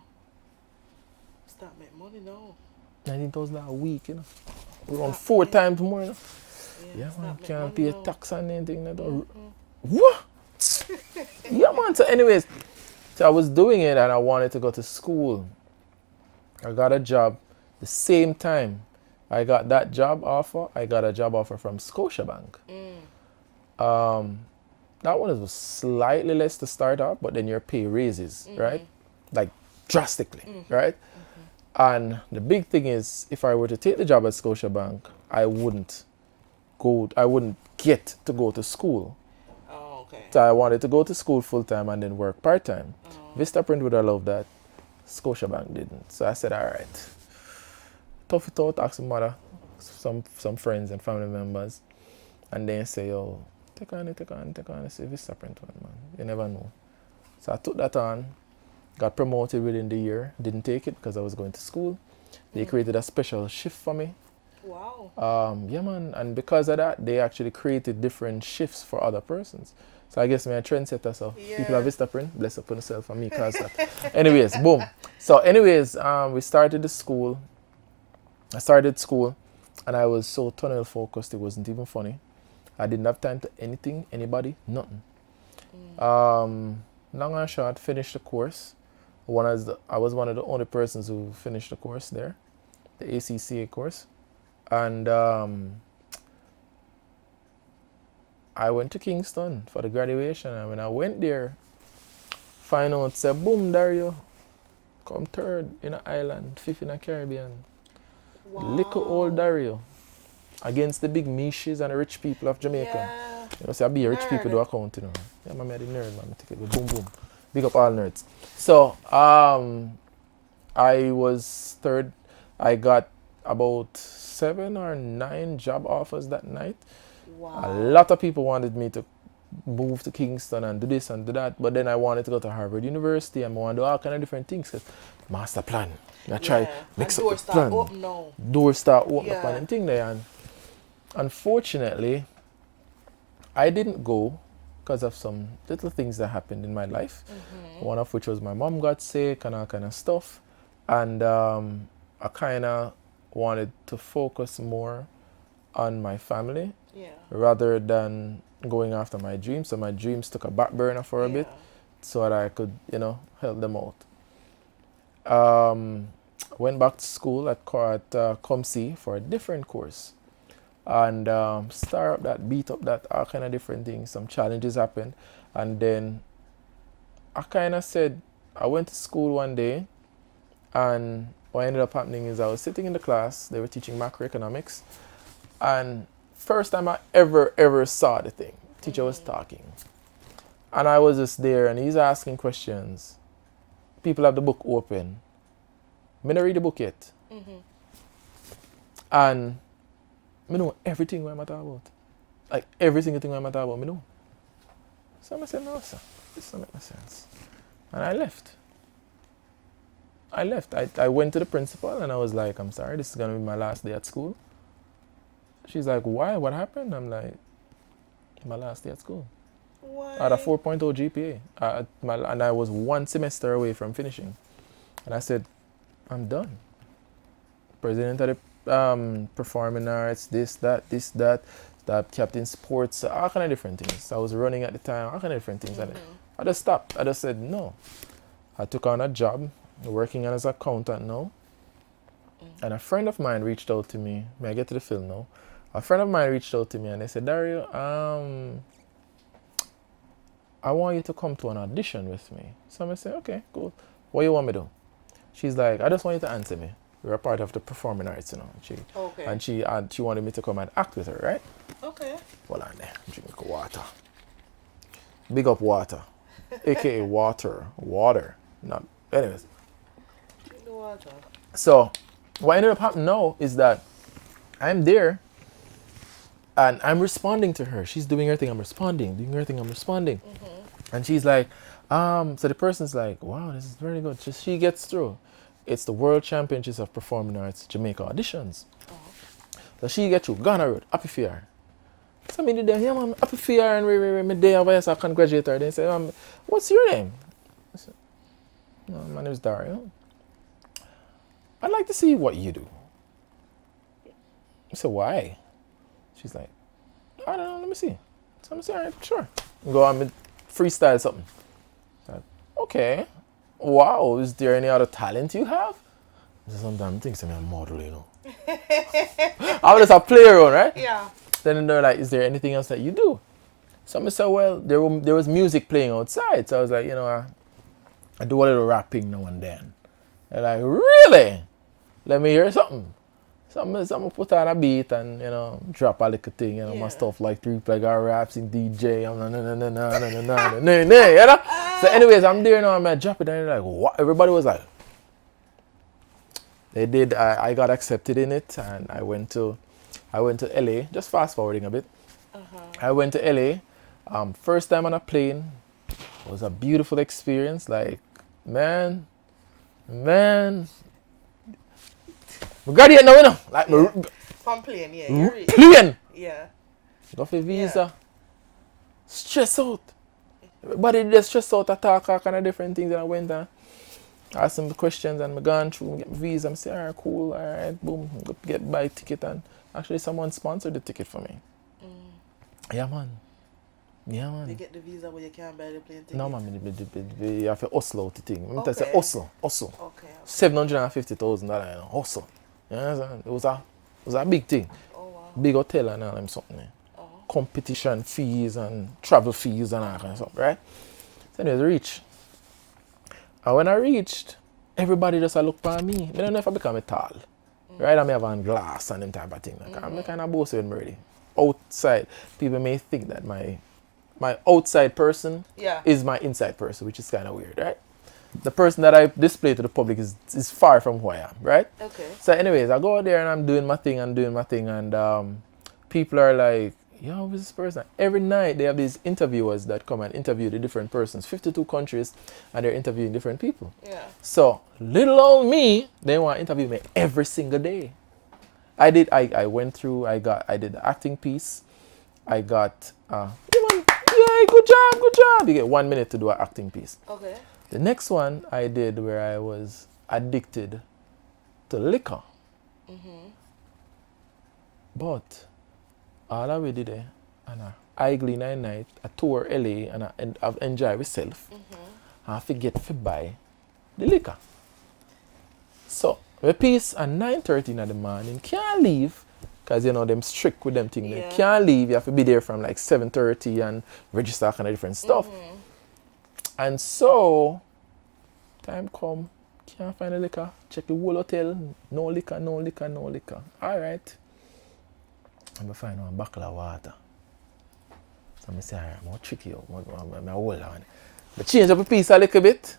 Start making money now. $19,000 a week, you know. We're on 4 times more, you know. Yeah, man. Can't pay tax on anything. What? Yeah, man. So anyways, so I was doing it and I wanted to go to school. I got a job the same time I got that job offer. I got a job offer from Scotiabank. That one was slightly less to start off, but then your pay raises, right? Like drastically, right? And the big thing is, if I were to take the job at Scotiabank, I wouldn't get to go to school. Oh, okay. So I wanted to go to school full time and then work part time. Vistaprint would have loved that. Scotiabank didn't. So I said, all right. Tough it out, ask some mother, some friends and family members. And then say, yo, take on it. I say, Vistaprint one, man. You never know. So I took that on. Got promoted within the year. Didn't take it because I was going to school. They created a special shift for me. Wow. Yeah, man. And because of that, they actually created different shifts for other persons. So I guess I'm a trendsetter. So people at Vistaprint, bless up on yourself for me. Cause anyways, boom. So anyways, we started the school. I started school and I was so tunnel focused. It wasn't even funny. I didn't have time to anything, anybody, nothing. Long and short, finished the course. I was one of the only persons who finished the course there, the ACCA course. And I went to Kingston for the graduation. And when I went there, find out, say, boom, Dario, come third in the island, fifth in the Caribbean. Wow. Little old Dario against the big Mishes and the rich people of Jamaica. Yeah. You know, say, I be a rich people do account, you know. Yeah, man, I'm the nerd, man. I take it, boom, boom. Big up all nerds. So, I was third. I got about 7 or 9 job offers that night. Wow. A lot of people wanted me to move to Kingston and do this and do that, but then I wanted to go to Harvard University and I wanted to do all kind of different things because master plan. I try mix up the start plan. open now. Doors start open up Yeah. and thing there. And unfortunately, I didn't go because of some little things that happened in my life. One of which was my mom got sick and all kind of stuff. And I kind of wanted to focus more on my family rather than going after my dreams. So my dreams took a back burner for a bit so that I could, help them out. Went back to school at ComC for a different course. And start up that, beat up that, all kind of different things. Some challenges happened. And then I kind of said, I went to school one day, and what ended up happening is I was sitting in the class, they were teaching macroeconomics, and first time I ever saw the thing, teacher was talking. And I was just there, and he's asking questions. People have the book open. I didn't read the book yet. And I know everything what I'm talking about. Like every single thing what I'm talking about, I know. So I said, no, sir, this doesn't make no sense. And I left. I went to the principal and I was like, I'm sorry, this is going to be my last day at school. She's like, why? What happened? I'm like, my last day at school. Why? I had a 4.0 GPA. And I was one semester away from finishing. And I said, I'm done. President of the performing arts, this, that, captain sports, all kind of different things. I was running at the time, all kind of different things. And I just stopped. I just said, no. I took on a job, working as an accountant now. And a friend of mine reached out to me. May I get to the film now? A friend of mine reached out to me and they said, Dario, I want you to come to an audition with me. So I said, okay, cool. What do you want me to do? She's like, I just want you to answer me. You're a part of the performing arts, And she wanted me to come and act with her, right? Okay. Hold on there. Drink water. Big up water. AKA water. Water. Not anyways. Drink the water. So what ended up happening now is that I'm there and I'm responding to her. She's doing her thing, I'm responding. Doing her thing, I'm responding. And she's like, so the person's like, wow, this is very good. She gets through. It's the World Championships of Performing Arts Jamaica auditions. So she gets through. Ghana Road, happy for her. So I did yeah, man, happy for her, and me there, I said, congratulate her. They say, what's your name? I said, no, my name is Dario. I'd like to see what you do. I said, why? She's like, I don't know, let me see. So I'm saying, all right, sure. Go on, freestyle something. Like, okay. Wow, is there any other talent you have? Sometimes I think I'm a model, I was just a player on, right? Yeah. Then they're like, is there anything else that you do? So I said, well, there was music playing outside. So I was like, I do a little rapping now and then. They're like, really? Let me hear something. So I'm put on a beat and, drop a little thing, my stuff like three-plugger raps and DJ. So anyways, I'm there now, I'm drop it and they're like, what? Everybody was like, they did, I got accepted in it and I went to LA, just fast forwarding a bit. I went to LA, first time on a plane. It was a beautiful experience, like, man. We graduate now, like from plane, yeah. Plane. Yeah. Go for visa. Stress out. Everybody just stress out, attack, all kind of different things, and I went and asked them the questions, and I gone through, get my visa. I'm saying, all right, cool, all right, boom, go get buy ticket, and actually someone sponsored the ticket for me. Yeah, man. They get the visa where you can't buy the plane ticket? No, man, you have to hustle out the thing. Okay. Say hustle. Okay. $750,000, hustle. You know, it was a big thing. Oh, wow. Big hotel and all them something. Competition fees and travel fees and all kind of stuff, right? So anyways, reach. And when I reached, everybody just look at me. I don't know if I become tall. Right? I may have on glass and them type of thing. Like, I'm kind of bossy when I'm ready. Outside, people may think that my outside person is my inside person, which is kind of weird, right? The person that I display to the public is far from who I am, right? Okay. So anyways, I go out there and I'm doing my thing and people are like, yeah, who's this person? Every night they have these interviewers that come and interview the different persons, 52 countries, and they're interviewing different people. Yeah. So little old me, they want to interview me every single day. I went through, I did the acting piece. I got, yeah, good job. You get 1 minute to do an acting piece. Okay. The next one I did where I was addicted to liquor. But all I did there, and I glean at night, I tour LA, and I've enjoyed myself. I forget to buy the liquor. So, the piece at 9:30 in the morning, can't leave, because you know them strict with them things. Yeah. They can't leave, you have to be there from like 7:30 and register kind of different stuff. And so, time come, can't find the liquor, check the whole hotel, no liquor. All right. I'm going to find one bottle of water. So I say, all right, I'm going to trick you. I'm going to hold on. But change up a piece a little bit.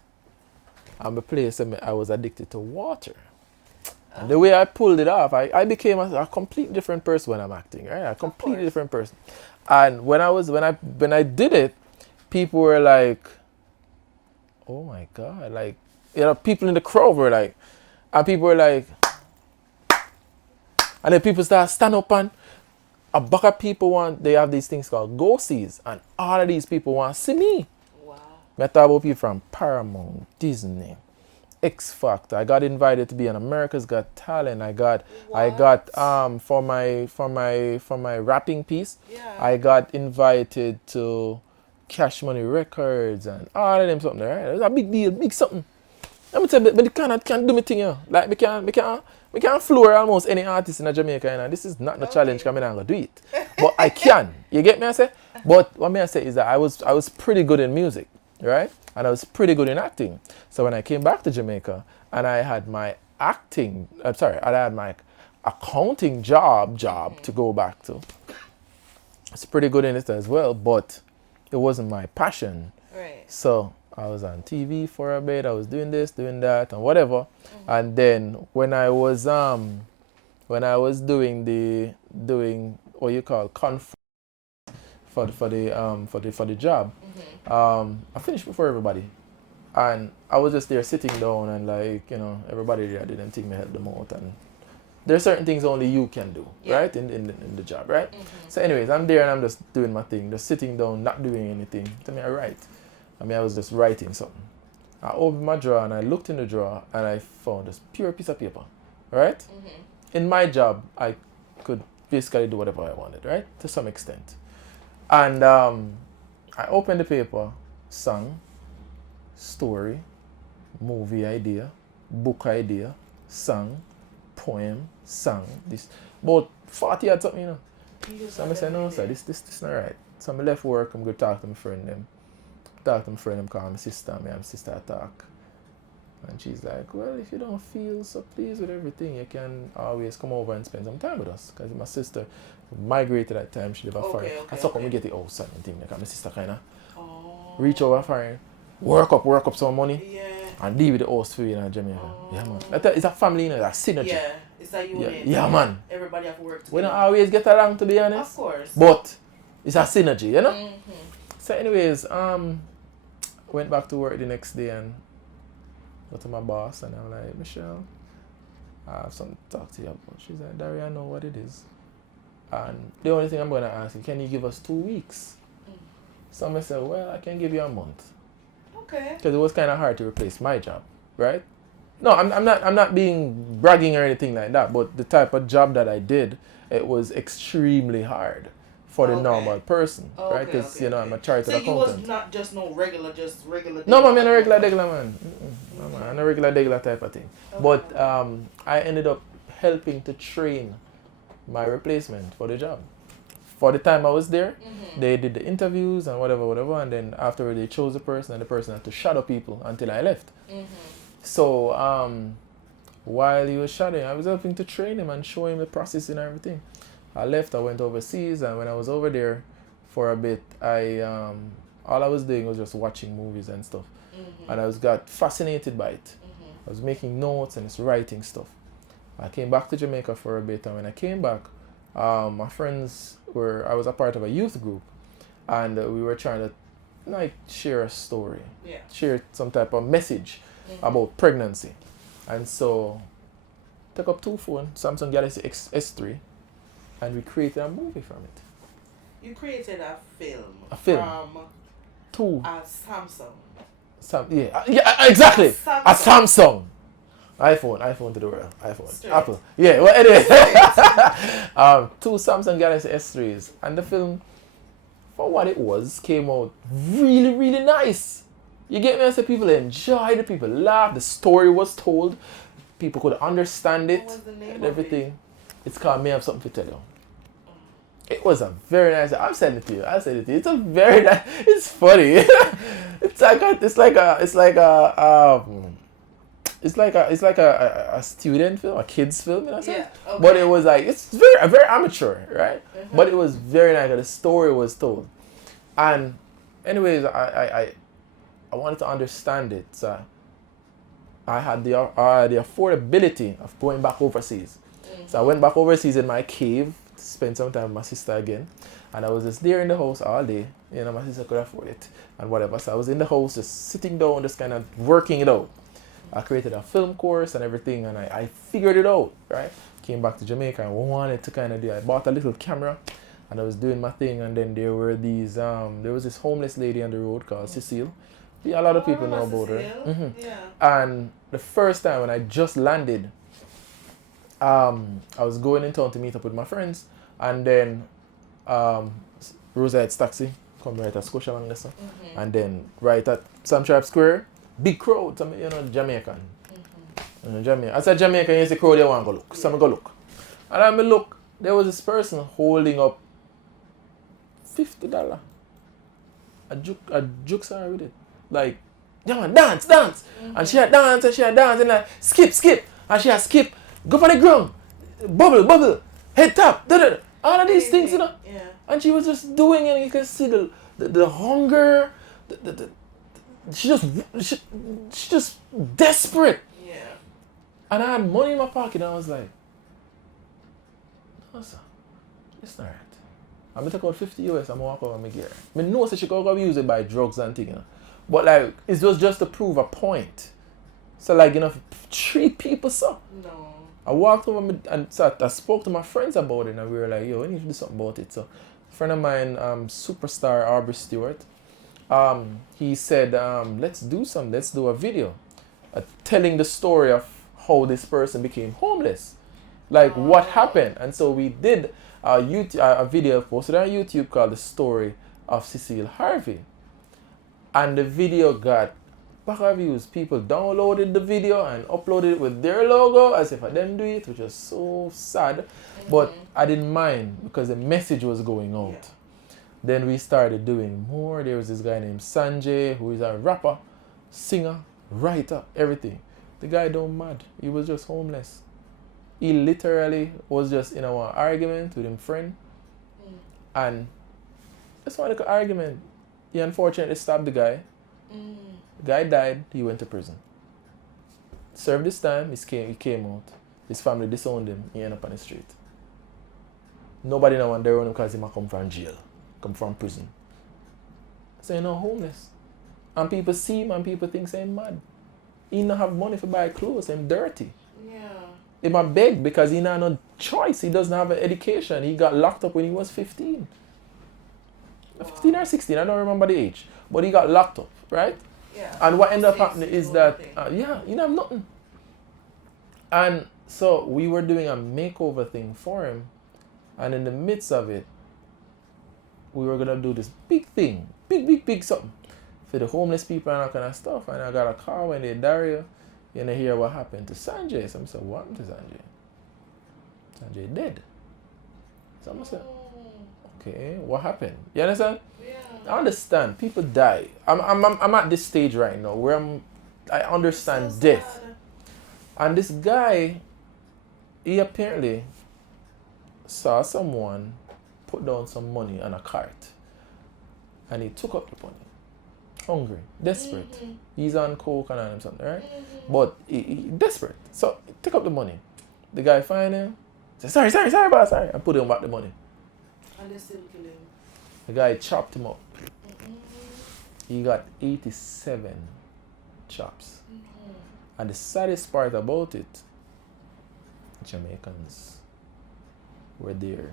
And the place I was addicted to water. And the way I pulled it off, I became a completely different person when I'm acting, right? A completely different person. And when I did it, people were like, oh my God. Like, you know, people in the crowd were like, and people were like, and then people start stand up and a bucket of people they have these things called go-sees, and all of these people want to see me. Wow. I talk about people from Paramount, Disney, X Factor. I got invited to be on America's Got Talent. I got for my rapping piece, I got invited to Cash Money Records and all of them something, right? It was a big deal, big something. Let me tell you, but you can't do me thing, you know. Like, we can't floor almost any artist in Jamaica, you know. This is not a challenge, because I'm not going to do it. But I can. You get me, I say? But what I say is that I was pretty good in music, right? And I was pretty good in acting. So when I came back to Jamaica, and I had my I had my accounting job to go back to. I was pretty good in it as well, but it wasn't my passion. Right. So I was on TV for a bit. I was doing this, doing that, and whatever. And then when I was doing what you call conference for the job, I finished before everybody, and I was just there sitting down and like, you know, everybody there didn't think me help them out, and there are certain things only you can do, right, in the job, right? So anyways, I'm there and I'm just doing my thing, just sitting down, not doing anything. Tell me I write. I was just writing something. I opened my drawer and I looked in the drawer and I found this pure piece of paper, right? In my job, I could basically do whatever I wanted, right? To some extent. And I opened the paper, song, story, movie idea, book idea, song, poem, song, this, about 40 or something, you know. So I said, no, sir, this not right. So I left work, I'm going to talk to my friend them. Call my sister, my sister talk. And she's like, well, if you don't feel so pleased with everything, you can always come over and spend some time with us. Because my sister migrated at that time, she lived a foreign. And so come we get the house and thing. Because my sister kind of reach over foreign, work up some money, and deal with the house for you in Jamaica. Yeah, man. It's a family, you know, it's a synergy. Yeah, it's a unit. Yeah, man. Everybody have work together. We don't always get along, to be honest. Of course. But it's a synergy, you know? So anyways, went back to work the next day and go to my boss and I'm like, Michelle, I have something to talk to you about. She's like, Dario, I know what it is. And the only thing I'm going to ask you, can you give us 2 weeks? So I said, well, I can give you a month. Okay. Because it was kind of hard to replace my job, right? No, I'm not being bragging or anything like that, but the type of job that I did, it was extremely hard for the normal person, right? Because, you know, I'm a chartered accountant. So you was not just regular. No, man, I'm a regular man. No, man, I'm a regular type of thing. Okay. But I ended up helping to train my replacement for the job. For the time I was there, they did the interviews and whatever, and then afterward they chose the person, and the person had to shadow people until I left. So while he was shadowing, I was helping to train him and show him the process and everything. I left, I went overseas, and when I was over there for a bit, all I was doing was just watching movies and stuff. And I got fascinated by it. I was making notes and just writing stuff. I came back to Jamaica for a bit, and when I came back, my friends I was a part of a youth group, and we were trying to like share a story, share some type of message about pregnancy, and so took up 2 phones, Samsung Galaxy S3, and we created a movie from it. You created a film. From 2. A Samsung. Yeah, exactly. A Samsung. iPhone to the world. Straight. Apple. Yeah, well, anyway. 2 Samsung Galaxy S3s. And the film, for what it was, came out really, really nice. You get me? I said people enjoyed it, people laughed, the story was told, people could understand it, What was the name and of everything. It's called Me Have Something to Tell You. It was a very nice. I've said it to you. It's a very nice. It's funny. It's like a student film, a kids film, in a sense. Yeah, okay. But it was like it's very amateur, right? But it was very nice. The story was told, and anyways, I wanted to understand it. So I had the affordability of going back overseas. So I went back overseas in my cave to spend some time with my sister again. And I was just there in the house all day. You know, my sister could afford it and whatever. So I was in the house just sitting down, just kind of working it out. I created a film course and everything, and I figured it out, right? Came back to Jamaica and wanted to kind of do. I bought a little camera and I was doing my thing, and then there were these, there was this homeless lady on the road called Cecile. Yeah, a lot of people know about her. Yeah. And the first time when I just landed, I was going in town to meet up with my friends, and then Rosehead's taxi come right at Scotiabank lesson, and then right at Samtrap Square, big crowd, Jamaican. Jamaican. I said Jamaican, you see crowd, you want to go look. So I go look. And I look, there was this person holding up $50. A juke her with it. Like, yeah man, dance. And she had dance, and like, skip. And she had skip, go for the ground, bubble, head tap, all of these things, Yeah. And she was just doing it, and you can see the hunger, she just desperate. Yeah. And I had money in my pocket, and I was like, no sir, it's not right. I'm gonna take out 50 US, I'm gonna walk over my gear. I know that she could go use it by drugs and things, But like, it was just to prove a point. So like, treat people so. No. I walked over and so I spoke to my friends about it, and we were like, yo, we need to do something about it. So a friend of mine, superstar Aubrey Stewart, he said, let's do a video telling the story of how this person became homeless. Like what happened. And so we did a video posted on YouTube called The Story of Cecile Harvey. And the video got back of views. People downloaded the video and uploaded it with their logo as if I didn't do it, which was so sad. But I didn't mind because the message was going out. Yeah. Then we started doing more. There was this guy named Sanjay, who is a rapper, singer, writer, everything. The guy don't mad. He was just homeless. He literally was just in an argument with his friend. And just one little argument. He unfortunately stabbed the guy. The guy died. He went to prison. Served his time. He came out. His family disowned him. He ended up on the street. Nobody know there on him because he might come from jail. Come from prison. So homeless. And people see him and people think he's mad. He don't have money to buy clothes. He's dirty. Yeah. He might beg because he not no choice. He doesn't have an education. He got locked up when he was 15. 15 or 16, I don't remember the age. But he got locked up, right? Yeah. And what ended up happening is that, he didn't have nothing. And so we were doing a makeover thing for him. And in the midst of it, we were going to do this big thing. Big something. For the homeless people and that kind of stuff. And I got a call when they Dario. You hear what happened to Sanjay. So I said, what happened to Sanjay? Sanjay dead. So I said, okay, what happened? You understand? Yeah. I understand. People die. I'm at this stage right now where I understand So death. sad. And this guy, he apparently saw someone put down some money on a cart. And he took up the money. Hungry, desperate. He's on coke and something, right? But he desperate. So he took up the money. The guy find him. Said, sorry, boss, sorry. And put him back the money. And they still kill him. The guy chopped him up. He got 87 chops. And the saddest part about it, Jamaicans were there.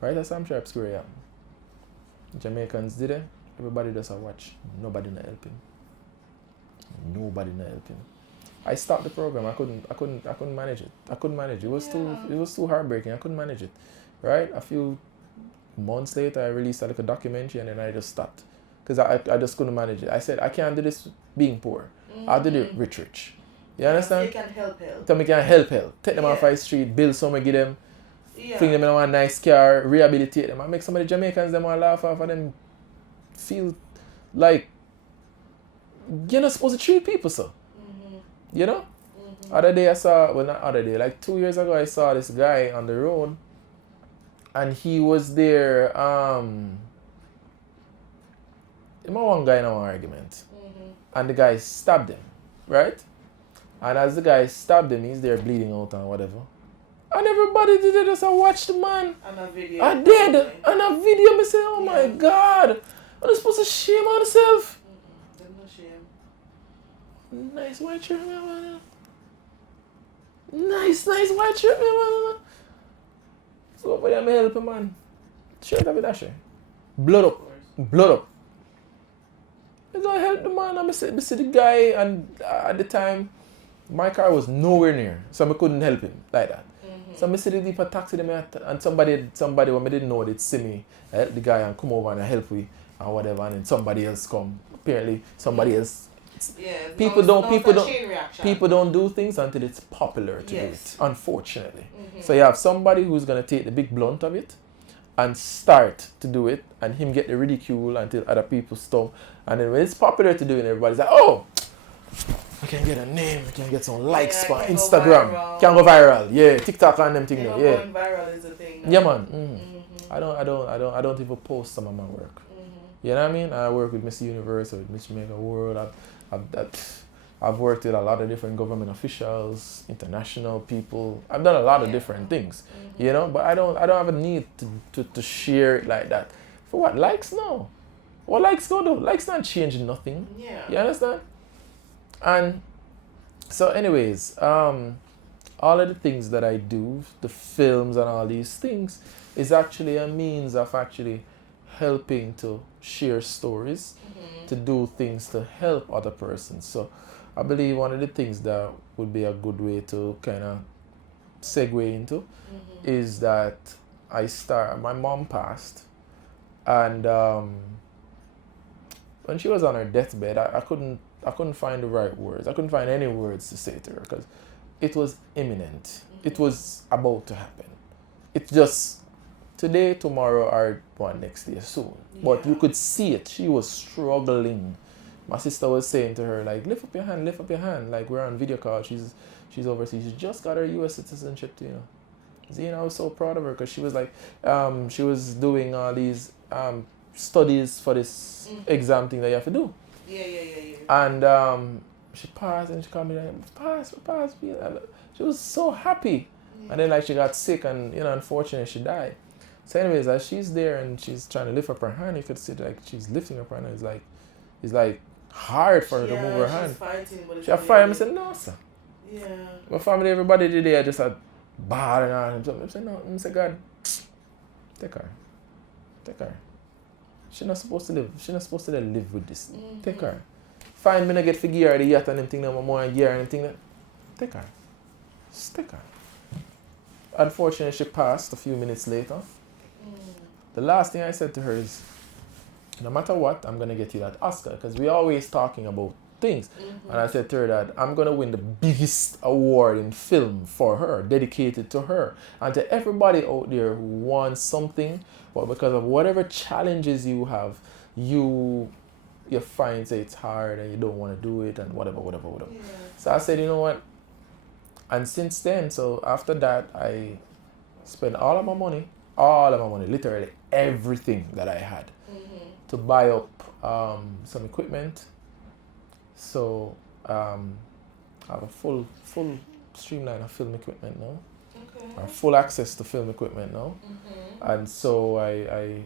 Right at Sam Sharp Square, yeah. Jamaicans did it. Everybody just a watch. Nobody not helping. Nobody not helping. I stopped the program. I couldn't manage it. I couldn't manage it. It was too heartbreaking. I couldn't manage it. Right? A few months later, I released like a documentary, and then I just stopped because I just couldn't manage it. I said I can't do this being poor. I'll do it rich. You understand? You can help. So we can help. Take them off the street, build somewhere, give them, fling them in a nice car, rehabilitate them, and make some of the Jamaicans them all laugh off and them feel like you're not supposed to treat people so. You know? Other day I saw, well not other day, like 2 years ago I saw this guy on the road and he was there, one guy in an argument and the guy stabbed him, right? And as the guy stabbed him, he's there bleeding out and whatever. And everybody did it just watch the man. And a video. I did. And a video, I say, oh my God. I'm supposed to shame on myself. There's no shame. Nice white shirt, man. Nice white shirt, man. So over there, I'm helping, man. Shirt of it, that shirt. Blood up. I'm gonna help the man. I see the guy, and at the time, my car was nowhere near, so I couldn't help him like that. So I see the deep taxi them and somebody when I didn't know they'd see me, I help the guy and come over and I help we and whatever, and then somebody else come. Apparently somebody else. People don't do things until it's popular to do it, unfortunately. So you have somebody who's gonna take the big blunt of it and start to do it, and him get the ridicule until other people stop. And then when it's popular to do it, everybody's like, oh, I can get a name, I can get some likes on Instagram, can go viral, yeah, Tik Tok and them thing, going viral is a thing. Yeah, man. I don't even post some of my work. You know what I mean? I work with Miss Universe or with Miss Jamaica World. I've worked with a lot of different government officials, international people. I've done a lot of different things, you know. But I don't have a need to share it like that. For what? Likes? No. What likes go do? Likes not changing nothing. Yeah. You understand? And so, anyways, all of the things that I do, the films and all these things, is actually a means of actually helping to share stories, to do things to help other persons. So I believe one of the things that would be a good way to kind of segue into is that my mom passed, and when she was on her deathbed, I couldn't find the right words. I couldn't find any words to say to her because it was imminent. It was about to happen. It's just today, tomorrow, or one next day soon. But you could see it. She was struggling. My sister was saying to her, like, lift up your hand. Like, we're on video call. She's overseas. She just got her U.S. citizenship, you know. See, I was so proud of her because she was like, she was doing all these studies for this exam thing that you have to do. Yeah. And she passed, and she called me like, pass. She was so happy. And then like she got sick, and unfortunately she died. So anyways, as she's there and she's trying to lift up her hand, you could see like she's lifting up her hand. It's like hard for her to move her hand. She's fighting. I said, no, sir. Yeah. My family, everybody today, I just had bawling on him. I said, no. I said, God, take her. She's not supposed to live. She's not supposed to live with this. Take her. Fine, me not get for gear the yacht and them thing, no more gear and them thing. Take her. Just take her. Unfortunately, she passed a few minutes later. The last thing I said to her is, no matter what, I'm going to get you that Oscar, because we're always talking about things. And I said to her that I'm going to win the biggest award in film for her, dedicated to her. And to everybody out there who wants something, but because of whatever challenges you have, you find say it's hard and you don't want to do it and whatever. Yeah. So I said, you know what? And since then, so after that, I spent all of my money, literally everything that I had, to buy up some equipment. So I have a full streamline of film equipment now. or full access to film equipment now. And so I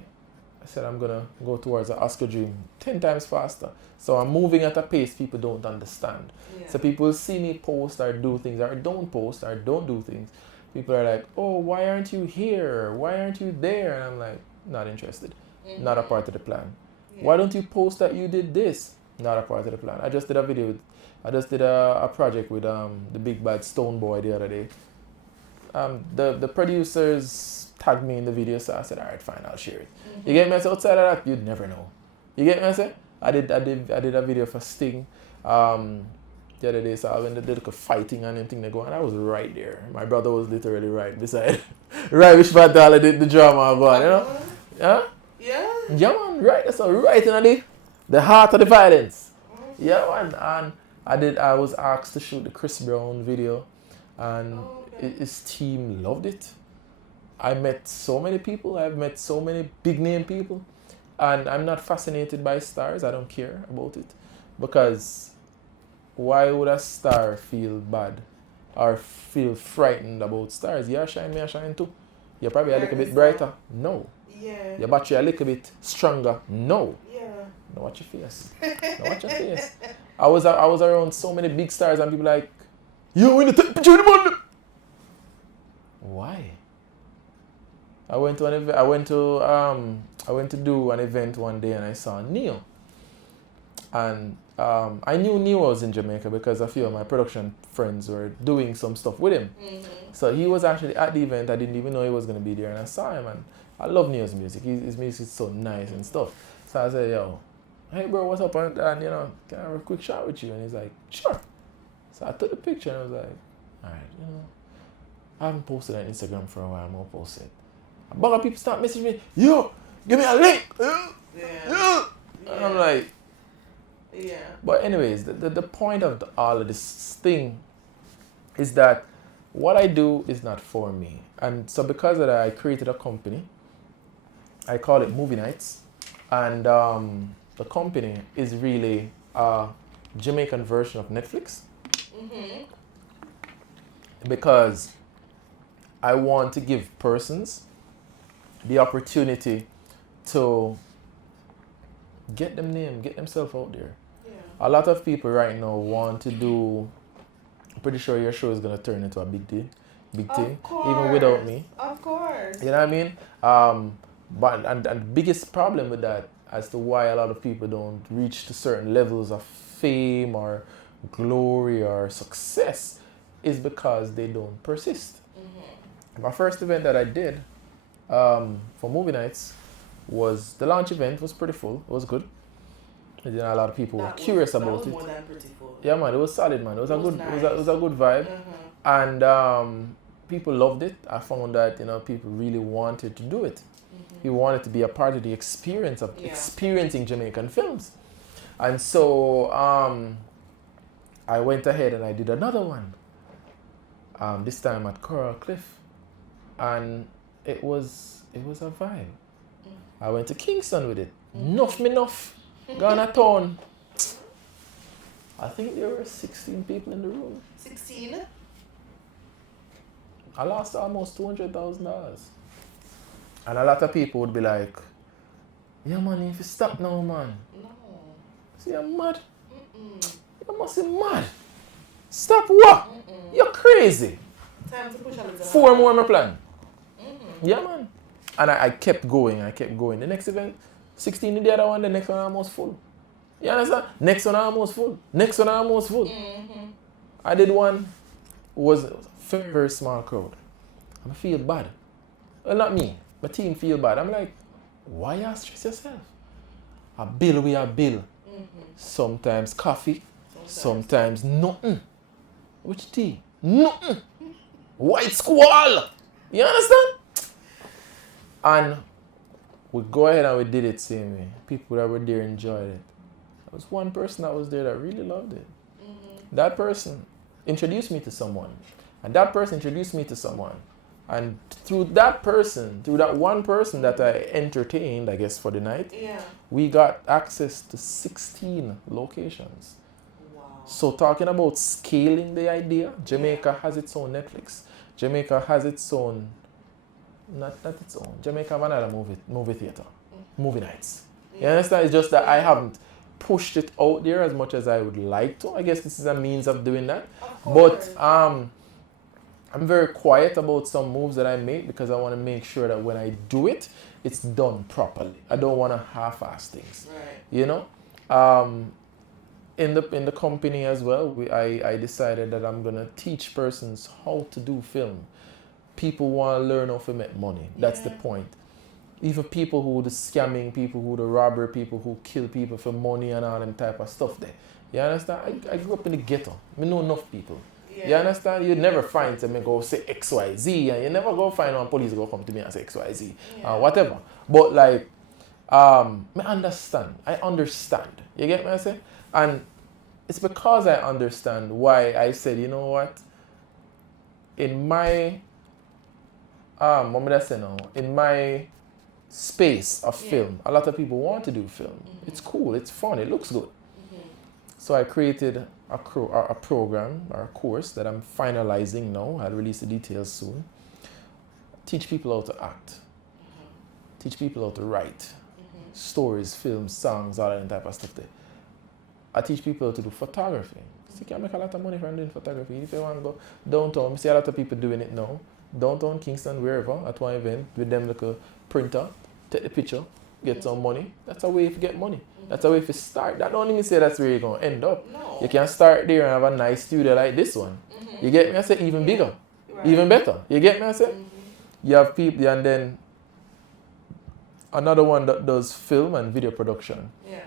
said I'm gonna go towards an Oscar dream 10 times faster. So I'm moving at a pace people don't understand. Yeah. So people see me post or do things or don't post or don't do things. People are like, oh, why aren't you here? Why aren't you there? And I'm like, not interested. Not a part of the plan. Yeah. Why don't you post that you did this? Not a part of the plan. I just did a video with, I just did a project with the big bad Stone Boy the other day. The producers tagged me in the video, so I said, all right, fine, I'll share it. You get me? I said, outside of that, you'd never know. You get me? I said, I did a video for Sting the other day, so I went and did like a fighting and everything they go, and I was right there. My brother was literally right beside, right which part I did the drama go on, you know? Yeah? Yeah, man, right. That's all right in the heart of the violence. Yeah, man. And I was asked to shoot the Chris Brown video, and his team loved it. I met so many people. I've met so many big name people, and I'm not fascinated by stars. I don't care about it, because why would a star feel bad or feel frightened about stars? You shine, me I shine too. You're probably a little bit brighter. No. Yeah. Your battery a little bit stronger. No. Yeah. Now watch your face. Now watch your face. I was around so many big stars and people like, yo, we need to take a picture with the man. Why? I went to an event. I went to do an event one day and I saw Neo. And I knew Neo was in Jamaica because a few of my production friends were doing some stuff with him. So he was actually at the event. I didn't even know he was going to be there, and I saw him, and I love Neo's music. His music is so nice and stuff. So I said, yo, hey bro, what's up? And you know, can I have a quick shot with you? And he's like, sure. So I took the picture and I was like, all right, you know, I haven't posted on Instagram for a while. I'm gonna post it. A bunch of people start messaging me, yo, give me a link. Yeah. And I'm like, yeah. But anyways, the point of all of this thing is that what I do is not for me. And so because of that, I created a company. I call it Movie Nights. And the company is really a Jamaican version of Netflix. Because I want to give persons the opportunity to get them name, get themselves out there. Yeah. A lot of people right now want to do, I'm pretty sure your show is going to turn into a big thing, even without me. Of course. You know what I mean? But the biggest problem with that as to why a lot of people don't reach to certain levels of fame or glory or success is because they don't persist. My first event that I did for Movie Nights was the launch event. Was pretty full. It was good. And then a lot of people were curious about it. More than pretty full. Yeah, man, it was solid, man. It was a good. Nice. It was a good vibe, and people loved it. I found that people really wanted to do it. People wanted to be a part of the experience of experiencing Jamaican films, and so I went ahead and I did another one. This time at Coral Cliff, and it was a vibe. I went to Kingston with it. Enough. Gone a town. I think there were 16 people in the room. 16? I lost almost $200,000. And a lot of people would be like, yeah man, if you stop now, man. No. See, I'm mad. You must be mad. Stop what? You're crazy. Time to push a little. 4 more in my plan. Yeah man. And I kept going. The next event, 16 in the other one, the next one almost full. You understand? Next one almost full. I did one, was a very, very small crowd. I feel bad. Well, not me. My team feel bad. I'm like, why you stress yourself? A bill we a bill. Sometimes coffee, sometimes nothing. Which tea? Nothing. White squall. You understand? And we go ahead and we did it same way. People that were there enjoyed it. There was one person that was there that really loved it. That person introduced me to someone. And that person introduced me to someone. And through that one person that I entertained, I guess, for the night, we got access to 16 locations. Wow. So talking about scaling the idea, Jamaica has its own Netflix. Jamaica has its own, not its own. Jamaica have another movie theater, movie nights. You understand? It's just that I haven't pushed it out there as much as I would like to. I guess this is a means of doing that. But I'm very quiet about some moves that I make because I want to make sure that when I do it, it's done properly. I don't want to half-ass things. Right. You know? In the company as well, I decided that I'm gonna teach persons how to do film. People want to learn how to make money. That's the point. Even people who the scamming, people who the robber, people who kill people for money and all them type of stuff there. You understand? I grew up in the ghetto. I know enough people. Yeah. You understand? You'd never find me go say XYZ, and you never go find one police go come to me and say XYZ or whatever. But like, I understand. You get me I say? And it's because I understand why I said, you know what? In my what would I say now? In my space of film, a lot of people want to do film. It's cool, it's fun, it looks good. So I created a program or a course that I'm finalizing now. I'll release the details soon. Teach people how to act. Teach people how to write. Stories, films, songs, all that type of stuff there. I teach people how to do photography. So you can make a lot of money from doing photography. If you want to go downtown, I see a lot of people doing it now. Downtown, Kingston, wherever, at one event, with them like a printer, take the picture, get some money. That's a way to get money. That's a way to start. That don't even say that's where you're going to end up. No. You can start there and have a nice studio like this one. You get me? I say even bigger, even better. You get me? I say you have people, and then another one that does film and video production. Yeah.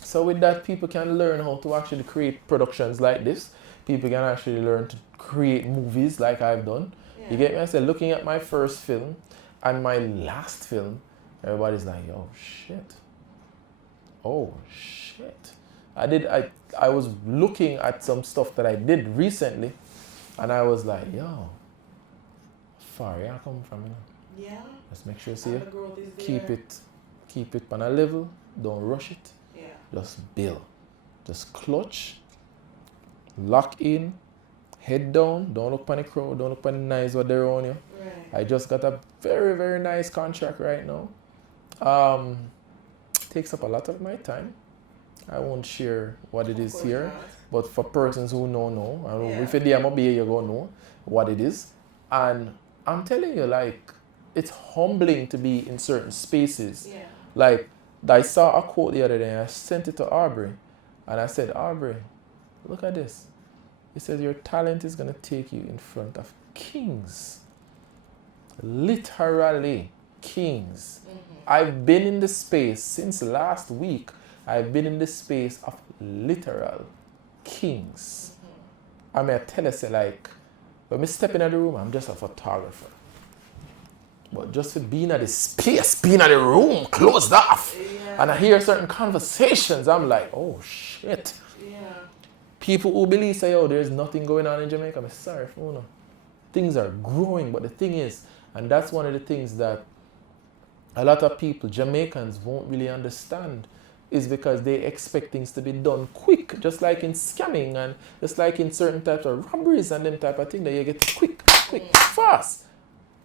So with that, people can learn how to actually create productions like this. People can actually learn to create movies like I've done. You get me? I said, looking at my first film and my last film, everybody's like, oh shit. Oh shit. I was looking at some stuff that I did recently and I was like, yo, far I come from, you know? Yeah. Let's make sure, see it. Keep it on a level, don't rush it. Yeah. Just build. Just clutch, lock in, head down, don't look on the crowd, don't look on the nice what they're on you. Right. I just got a very, very nice contract right now. Takes up a lot of my time. I won't share what it is here, but for persons who know. If you're there, you're going to know what it is. And I'm telling you, like, it's humbling to be in certain spaces. Yeah. Like, I saw a quote the other day, and I sent it to Aubrey. And I said, Aubrey, look at this. It says your talent is going to take you in front of kings. Literally kings. I've been in the space since last week. I've been in the space of literal kings. I mean, I tell you, say, like, when I step into the room, I'm just a photographer. But just for being at the space, being at the room, closed off, and I hear certain conversations, I'm like, oh shit. Yeah. People who believe say, oh, there's nothing going on in Jamaica, I'm sorry for no. Things are growing, but the thing is, and that's one of the things that a lot of people, Jamaicans, won't really understand, is because they expect things to be done quick, just like in scamming and just like in certain types of robberies and them type of thing that you get quick, fast.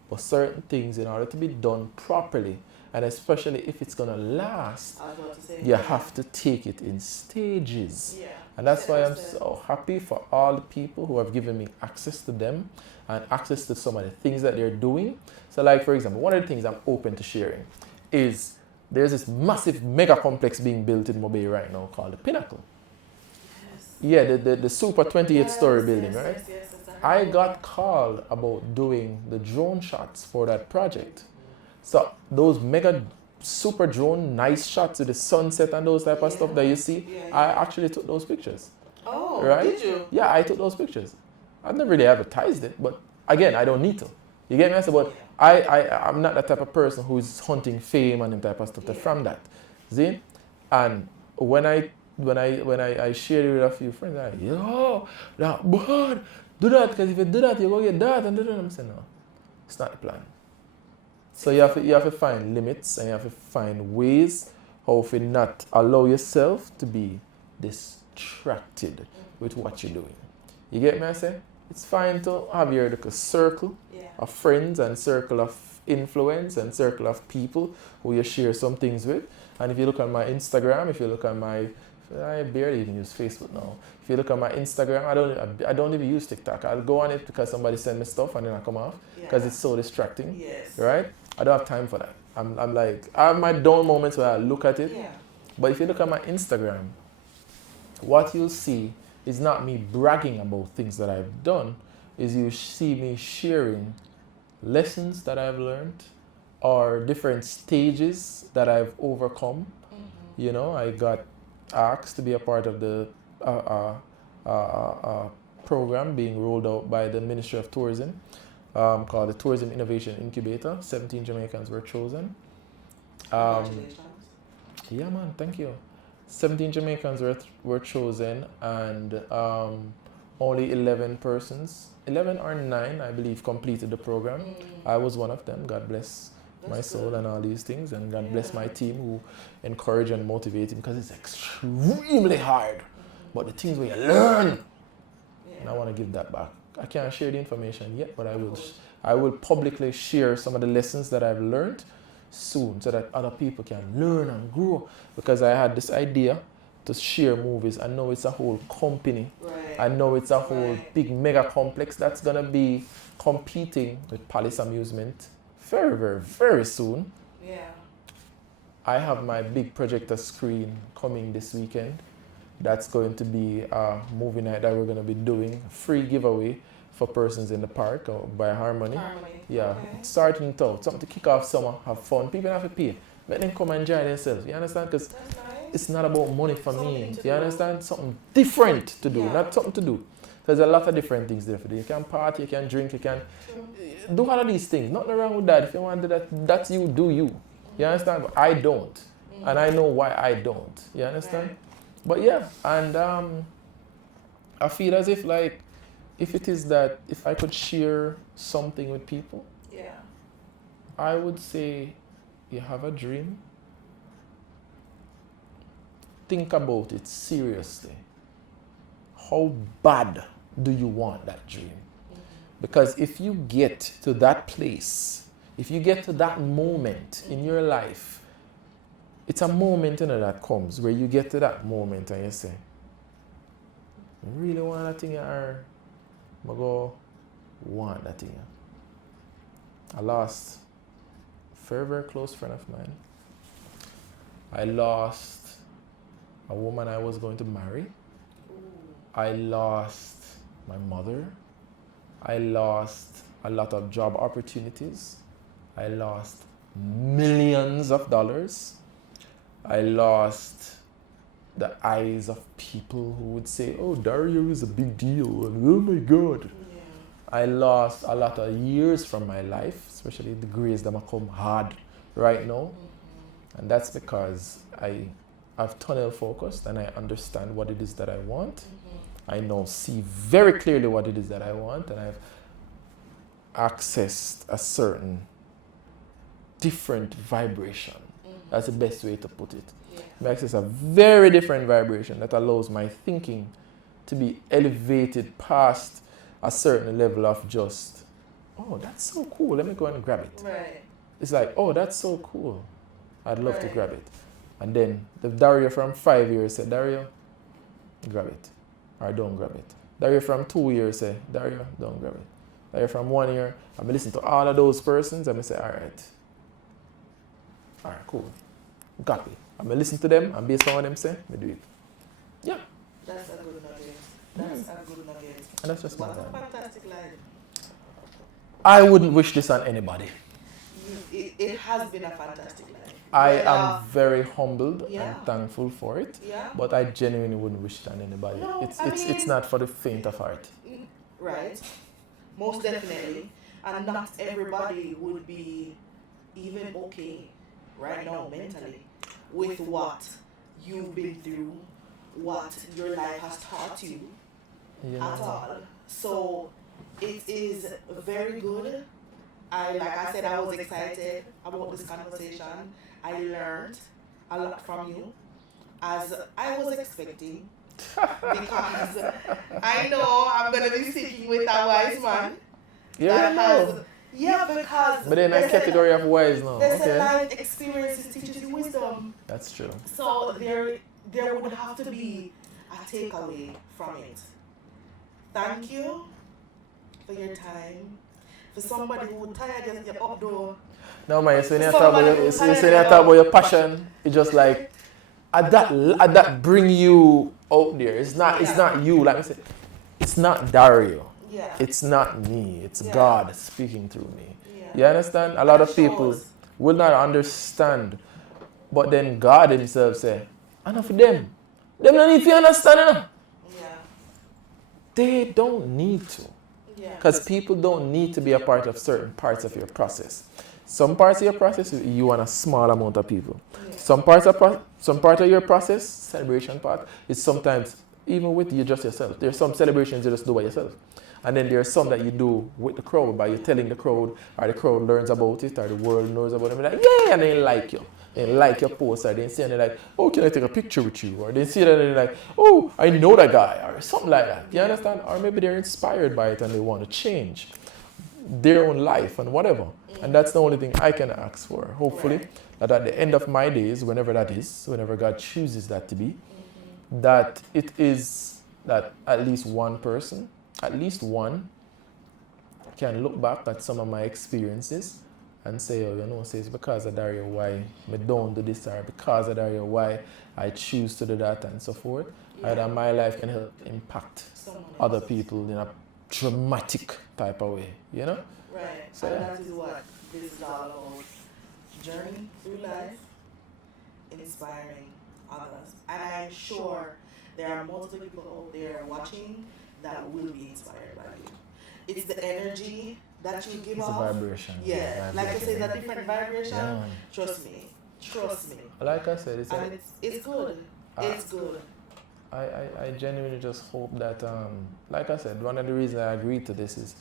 But certain things, in order to be done properly, and especially if it's going to last, you have to take it in stages. Yeah. And that's why I'm so happy for all the people who have given me access to them and access to some of the things that they're doing. So like, for example, one of the things I'm open to sharing is there's this massive mega complex being built in Mobay right now called the Pinnacle. Yes. Yeah, the super 28-story building, right? Yes, I got called about doing the drone shots for that project. So those mega super drone, nice shots with the sunset and those type of stuff that you see, I actually took those pictures. Oh, right? Did you? Yeah, I took those pictures. I've never really advertised it, but again, I don't need to. You get me? I said, but I'm not that type of person who's hunting fame and that type of stuff from that. See? And when I shared it with a few friends, I'm like, yo, that bad. Do that, because if you do that, you're going to get that. And I'm saying, no, it's not the plan. So you have to find limits and you have to find ways how to not allow yourself to be distracted with what you're doing. You get me, I say? It's fine to have your little circle of friends and circle of influence and circle of people who you share some things with. And if you look at my Instagram, if you look at my, I barely even use Facebook now. If you look at my Instagram, I don't even use TikTok. I'll go on it because somebody send me stuff and then I come off because it's so distracting, right? I don't have time for that. I'm like, I have my down moments where I look at it. But if you look at my Instagram, what you'll see is not me bragging about things that I've done, is you see me sharing lessons that I've learned or different stages that I've overcome. You know, I got asked to be a part of the program being rolled out by the Ministry of Tourism called the Tourism Innovation Incubator. 17 Jamaicans were chosen. Congratulations. Yeah, man, thank you. 17 Jamaicans were chosen, and only 11 persons, 11 or 9, I believe, completed the program. I was one of them. God bless my soul and all these things, and God bless my team who encourage and motivate him, because it's extremely hard. But the things where you learn, and I want to give that back. I can't share the information yet, but I will publicly share some of the lessons that I've learned soon, so that other people can learn and grow. Because I had this idea to share movies. I know it's a whole company. I know it's a whole big mega complex that's gonna be competing with Palace Amusement very, very, very soon. I have my big projector screen coming this weekend. That's going to be a movie night that we're going to be doing, free giveaway for persons in the park or by Harmony. Starting it out, something to kick off summer, have fun. People have to pay. Let them come and enjoy themselves. You understand? Because it's not about money for me. You understand? Something different to do, not something to do. There's a lot of different things there for you. You can party, you can drink, you can do all of these things. Nothing wrong with that. If you want to do that, that's you, do you. You understand? But I don't. And I know why I don't. You understand? But yeah, and I feel as if, like, if it is that, if I could share something with people, I would say, you have a dream, think about it seriously. How bad do you want that dream? Because if you get to that place, if you get to that moment in your life, it's a moment, you know, that comes where you get to that moment and you say, I really want that thing, or I go want that thing. I lost a very, very close friend of mine. I lost a woman I was going to marry. I lost my mother. I lost a lot of job opportunities. I lost millions of dollars. I lost the eyes of people who would say, oh, Dario is a big deal, and oh my God. I lost a lot of years from my life, especially the grace that I come hard right now. And that's because I've tunnel focused and I understand what it is that I want. I now see very clearly what it is that I want, and I've accessed a certain different vibration. That's the best way to put it. I access a very different vibration that allows my thinking to be elevated past a certain level of just, oh, that's so cool, let me go and grab it. It's like, oh, that's so cool, I'd love to grab it. And then the Dario from 5 years said, Dario, grab it, or don't grab it. Dario from 2 years said, Dario, don't grab it. Dario from 1 year, I'm listening to all of those persons, and I say, all right, cool, copy. I'm going to listen to them, and based on what them say, I do it. Yeah. That's a good nugget. That's a good nugget. And that's just my time. What a fantastic life. I wouldn't wish this on anybody. It has been a fantastic life. I am very humbled and thankful for it, but I genuinely wouldn't wish it on anybody. No, it's not for the faint of heart. Right. Most definitely. And not everybody would be even okay right now mentally with what you've been through, what your life has taught you at all. So it is very good. Like I said, I was excited about this conversation. I learned a lot from you, as I was expecting. because I know I'm gonna be speaking with a wise man. You already know. Yeah, because But then a category of wise now. there's a Okay. life experiences teaches you wisdom. That's true. So there would have to be a takeaway from it. Thank you for your time. For somebody who tired just get up door. No man, so when you talk about your passion, it's just like at that bring you out there. It's not you. Like I said, it's not Dario. Yeah. It's not me. It's God speaking through me. Yeah. You understand? A lot of people will not understand, but then God Himself say, "Enough of them. Them don't need to understand enough." Yeah. They don't need to. Yeah. Because people don't need to be a part of certain parts of your process. Some parts of your process, you want a small amount of people. Yeah. Some part of your process, celebration part, is sometimes even with you just yourself. There's some celebrations you just do by yourself. And then there's some that you do with the crowd, by you telling the crowd, or the crowd learns about it, or the world knows about it, and like, yeah, and they like you. They like your post, or they see and they're like, oh, can I take a picture with you? Or they see that and they're like, oh, I know that guy, or something like that. You understand? Or maybe they're inspired by it and they want to change their own life and whatever. And that's the only thing I can ask for. Hopefully, that at the end of my days, whenever that is, whenever God chooses that to be, that it is that at least one person, at least one, can look back at some of my experiences and say, oh, you know, say it's because of Dario why I don't do this, or because of Dario why I choose to do that, and so forth. Yeah. And that my life can help impact other people in a dramatic type of way, you know? Right. So, and that is what this is all about. Journey through life, inspiring others. And I'm sure there are multiple people out there watching that will be inspired by you. It's the energy that you give it's off. a vibration. Yeah. Like I said, that different vibration. Yeah. Trust me. Trust me. Like I said, it's good. It's good. I genuinely just hope that, like I said, one of the reasons I agreed to this is,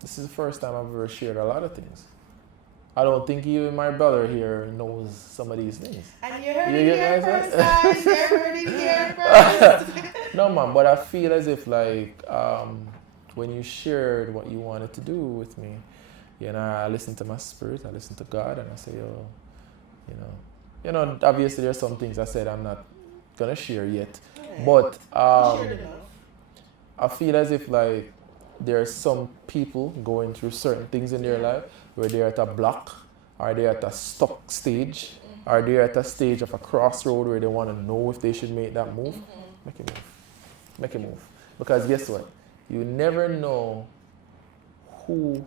this is the first time I've ever shared a lot of things. I don't think even my brother here knows some of these things. And you heard it here first, guys. You heard it here first. No, man, but I feel as if, like, when you shared what you wanted to do with me, you know, I listened to my spirit, I listened to God, and I say, oh, you know, obviously there's some things I said I'm not gonna share yet, but I feel as if, like, there are some people going through certain things in their life where they're at a block, or they're at a stuck stage, or they're at a stage of a crossroad where they want to know if they should make that move. Make a move. Make a move. Because guess what? You never know who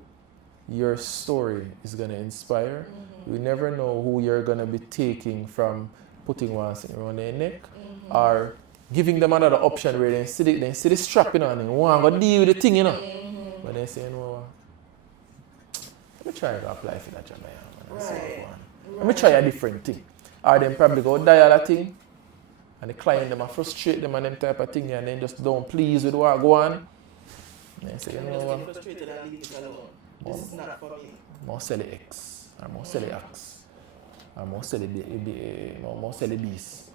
your story is going to inspire. You never know who you're going to be taking from putting one thing around their neck, or giving them another option where they see the strapping on and want to deal with the thing, you know. But they say, no, let me try to apply for that Jamaica. Let me try a different thing. Or then probably go dial a thing, and the client them frustrate them and them type of thing, and then just don't please with what go on. And they say, you know what? Frustrated and leave it alone. This is not for me. More sell the X, or more sell the X, or more sell the beast.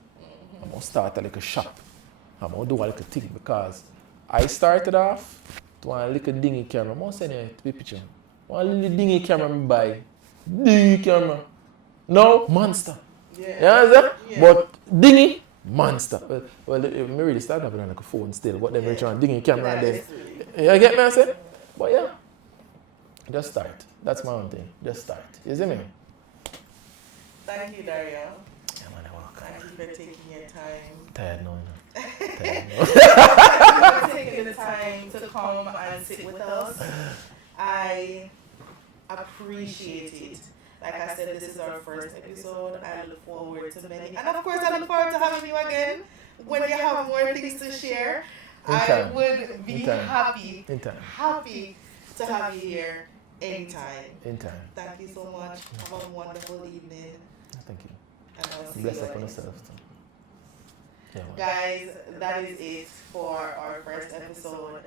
I'm going to start a little shop. I'm going to do a little thing, because I started off to want a little dingy camera. I'm going to send you a picture. One little dingy camera I buy. Dingy camera. No, monster. Yeah. You understand? Yeah. But dingy, monster. Well, I really started with like a phone still, but then we're trying dingy camera and then. You get me, I said? But yeah, just start. That's my own thing. Just start. You see me? Thank you, Dario. Thank you for taking your time. Tired now. Thank you for taking the time to come and sit with us. I appreciate it. Like I said, this is our first episode. I look forward to many. And of course, I look forward to having you again when you have more things to share. I would be happy to have you here anytime. Thank you so much. Have a wonderful evening. Thank you. And I'll see Bless you upon later. yourself. Yeah, Guys, that is it for our first episode.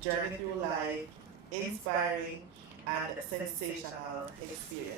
Journey through life, inspiring and sensational experience.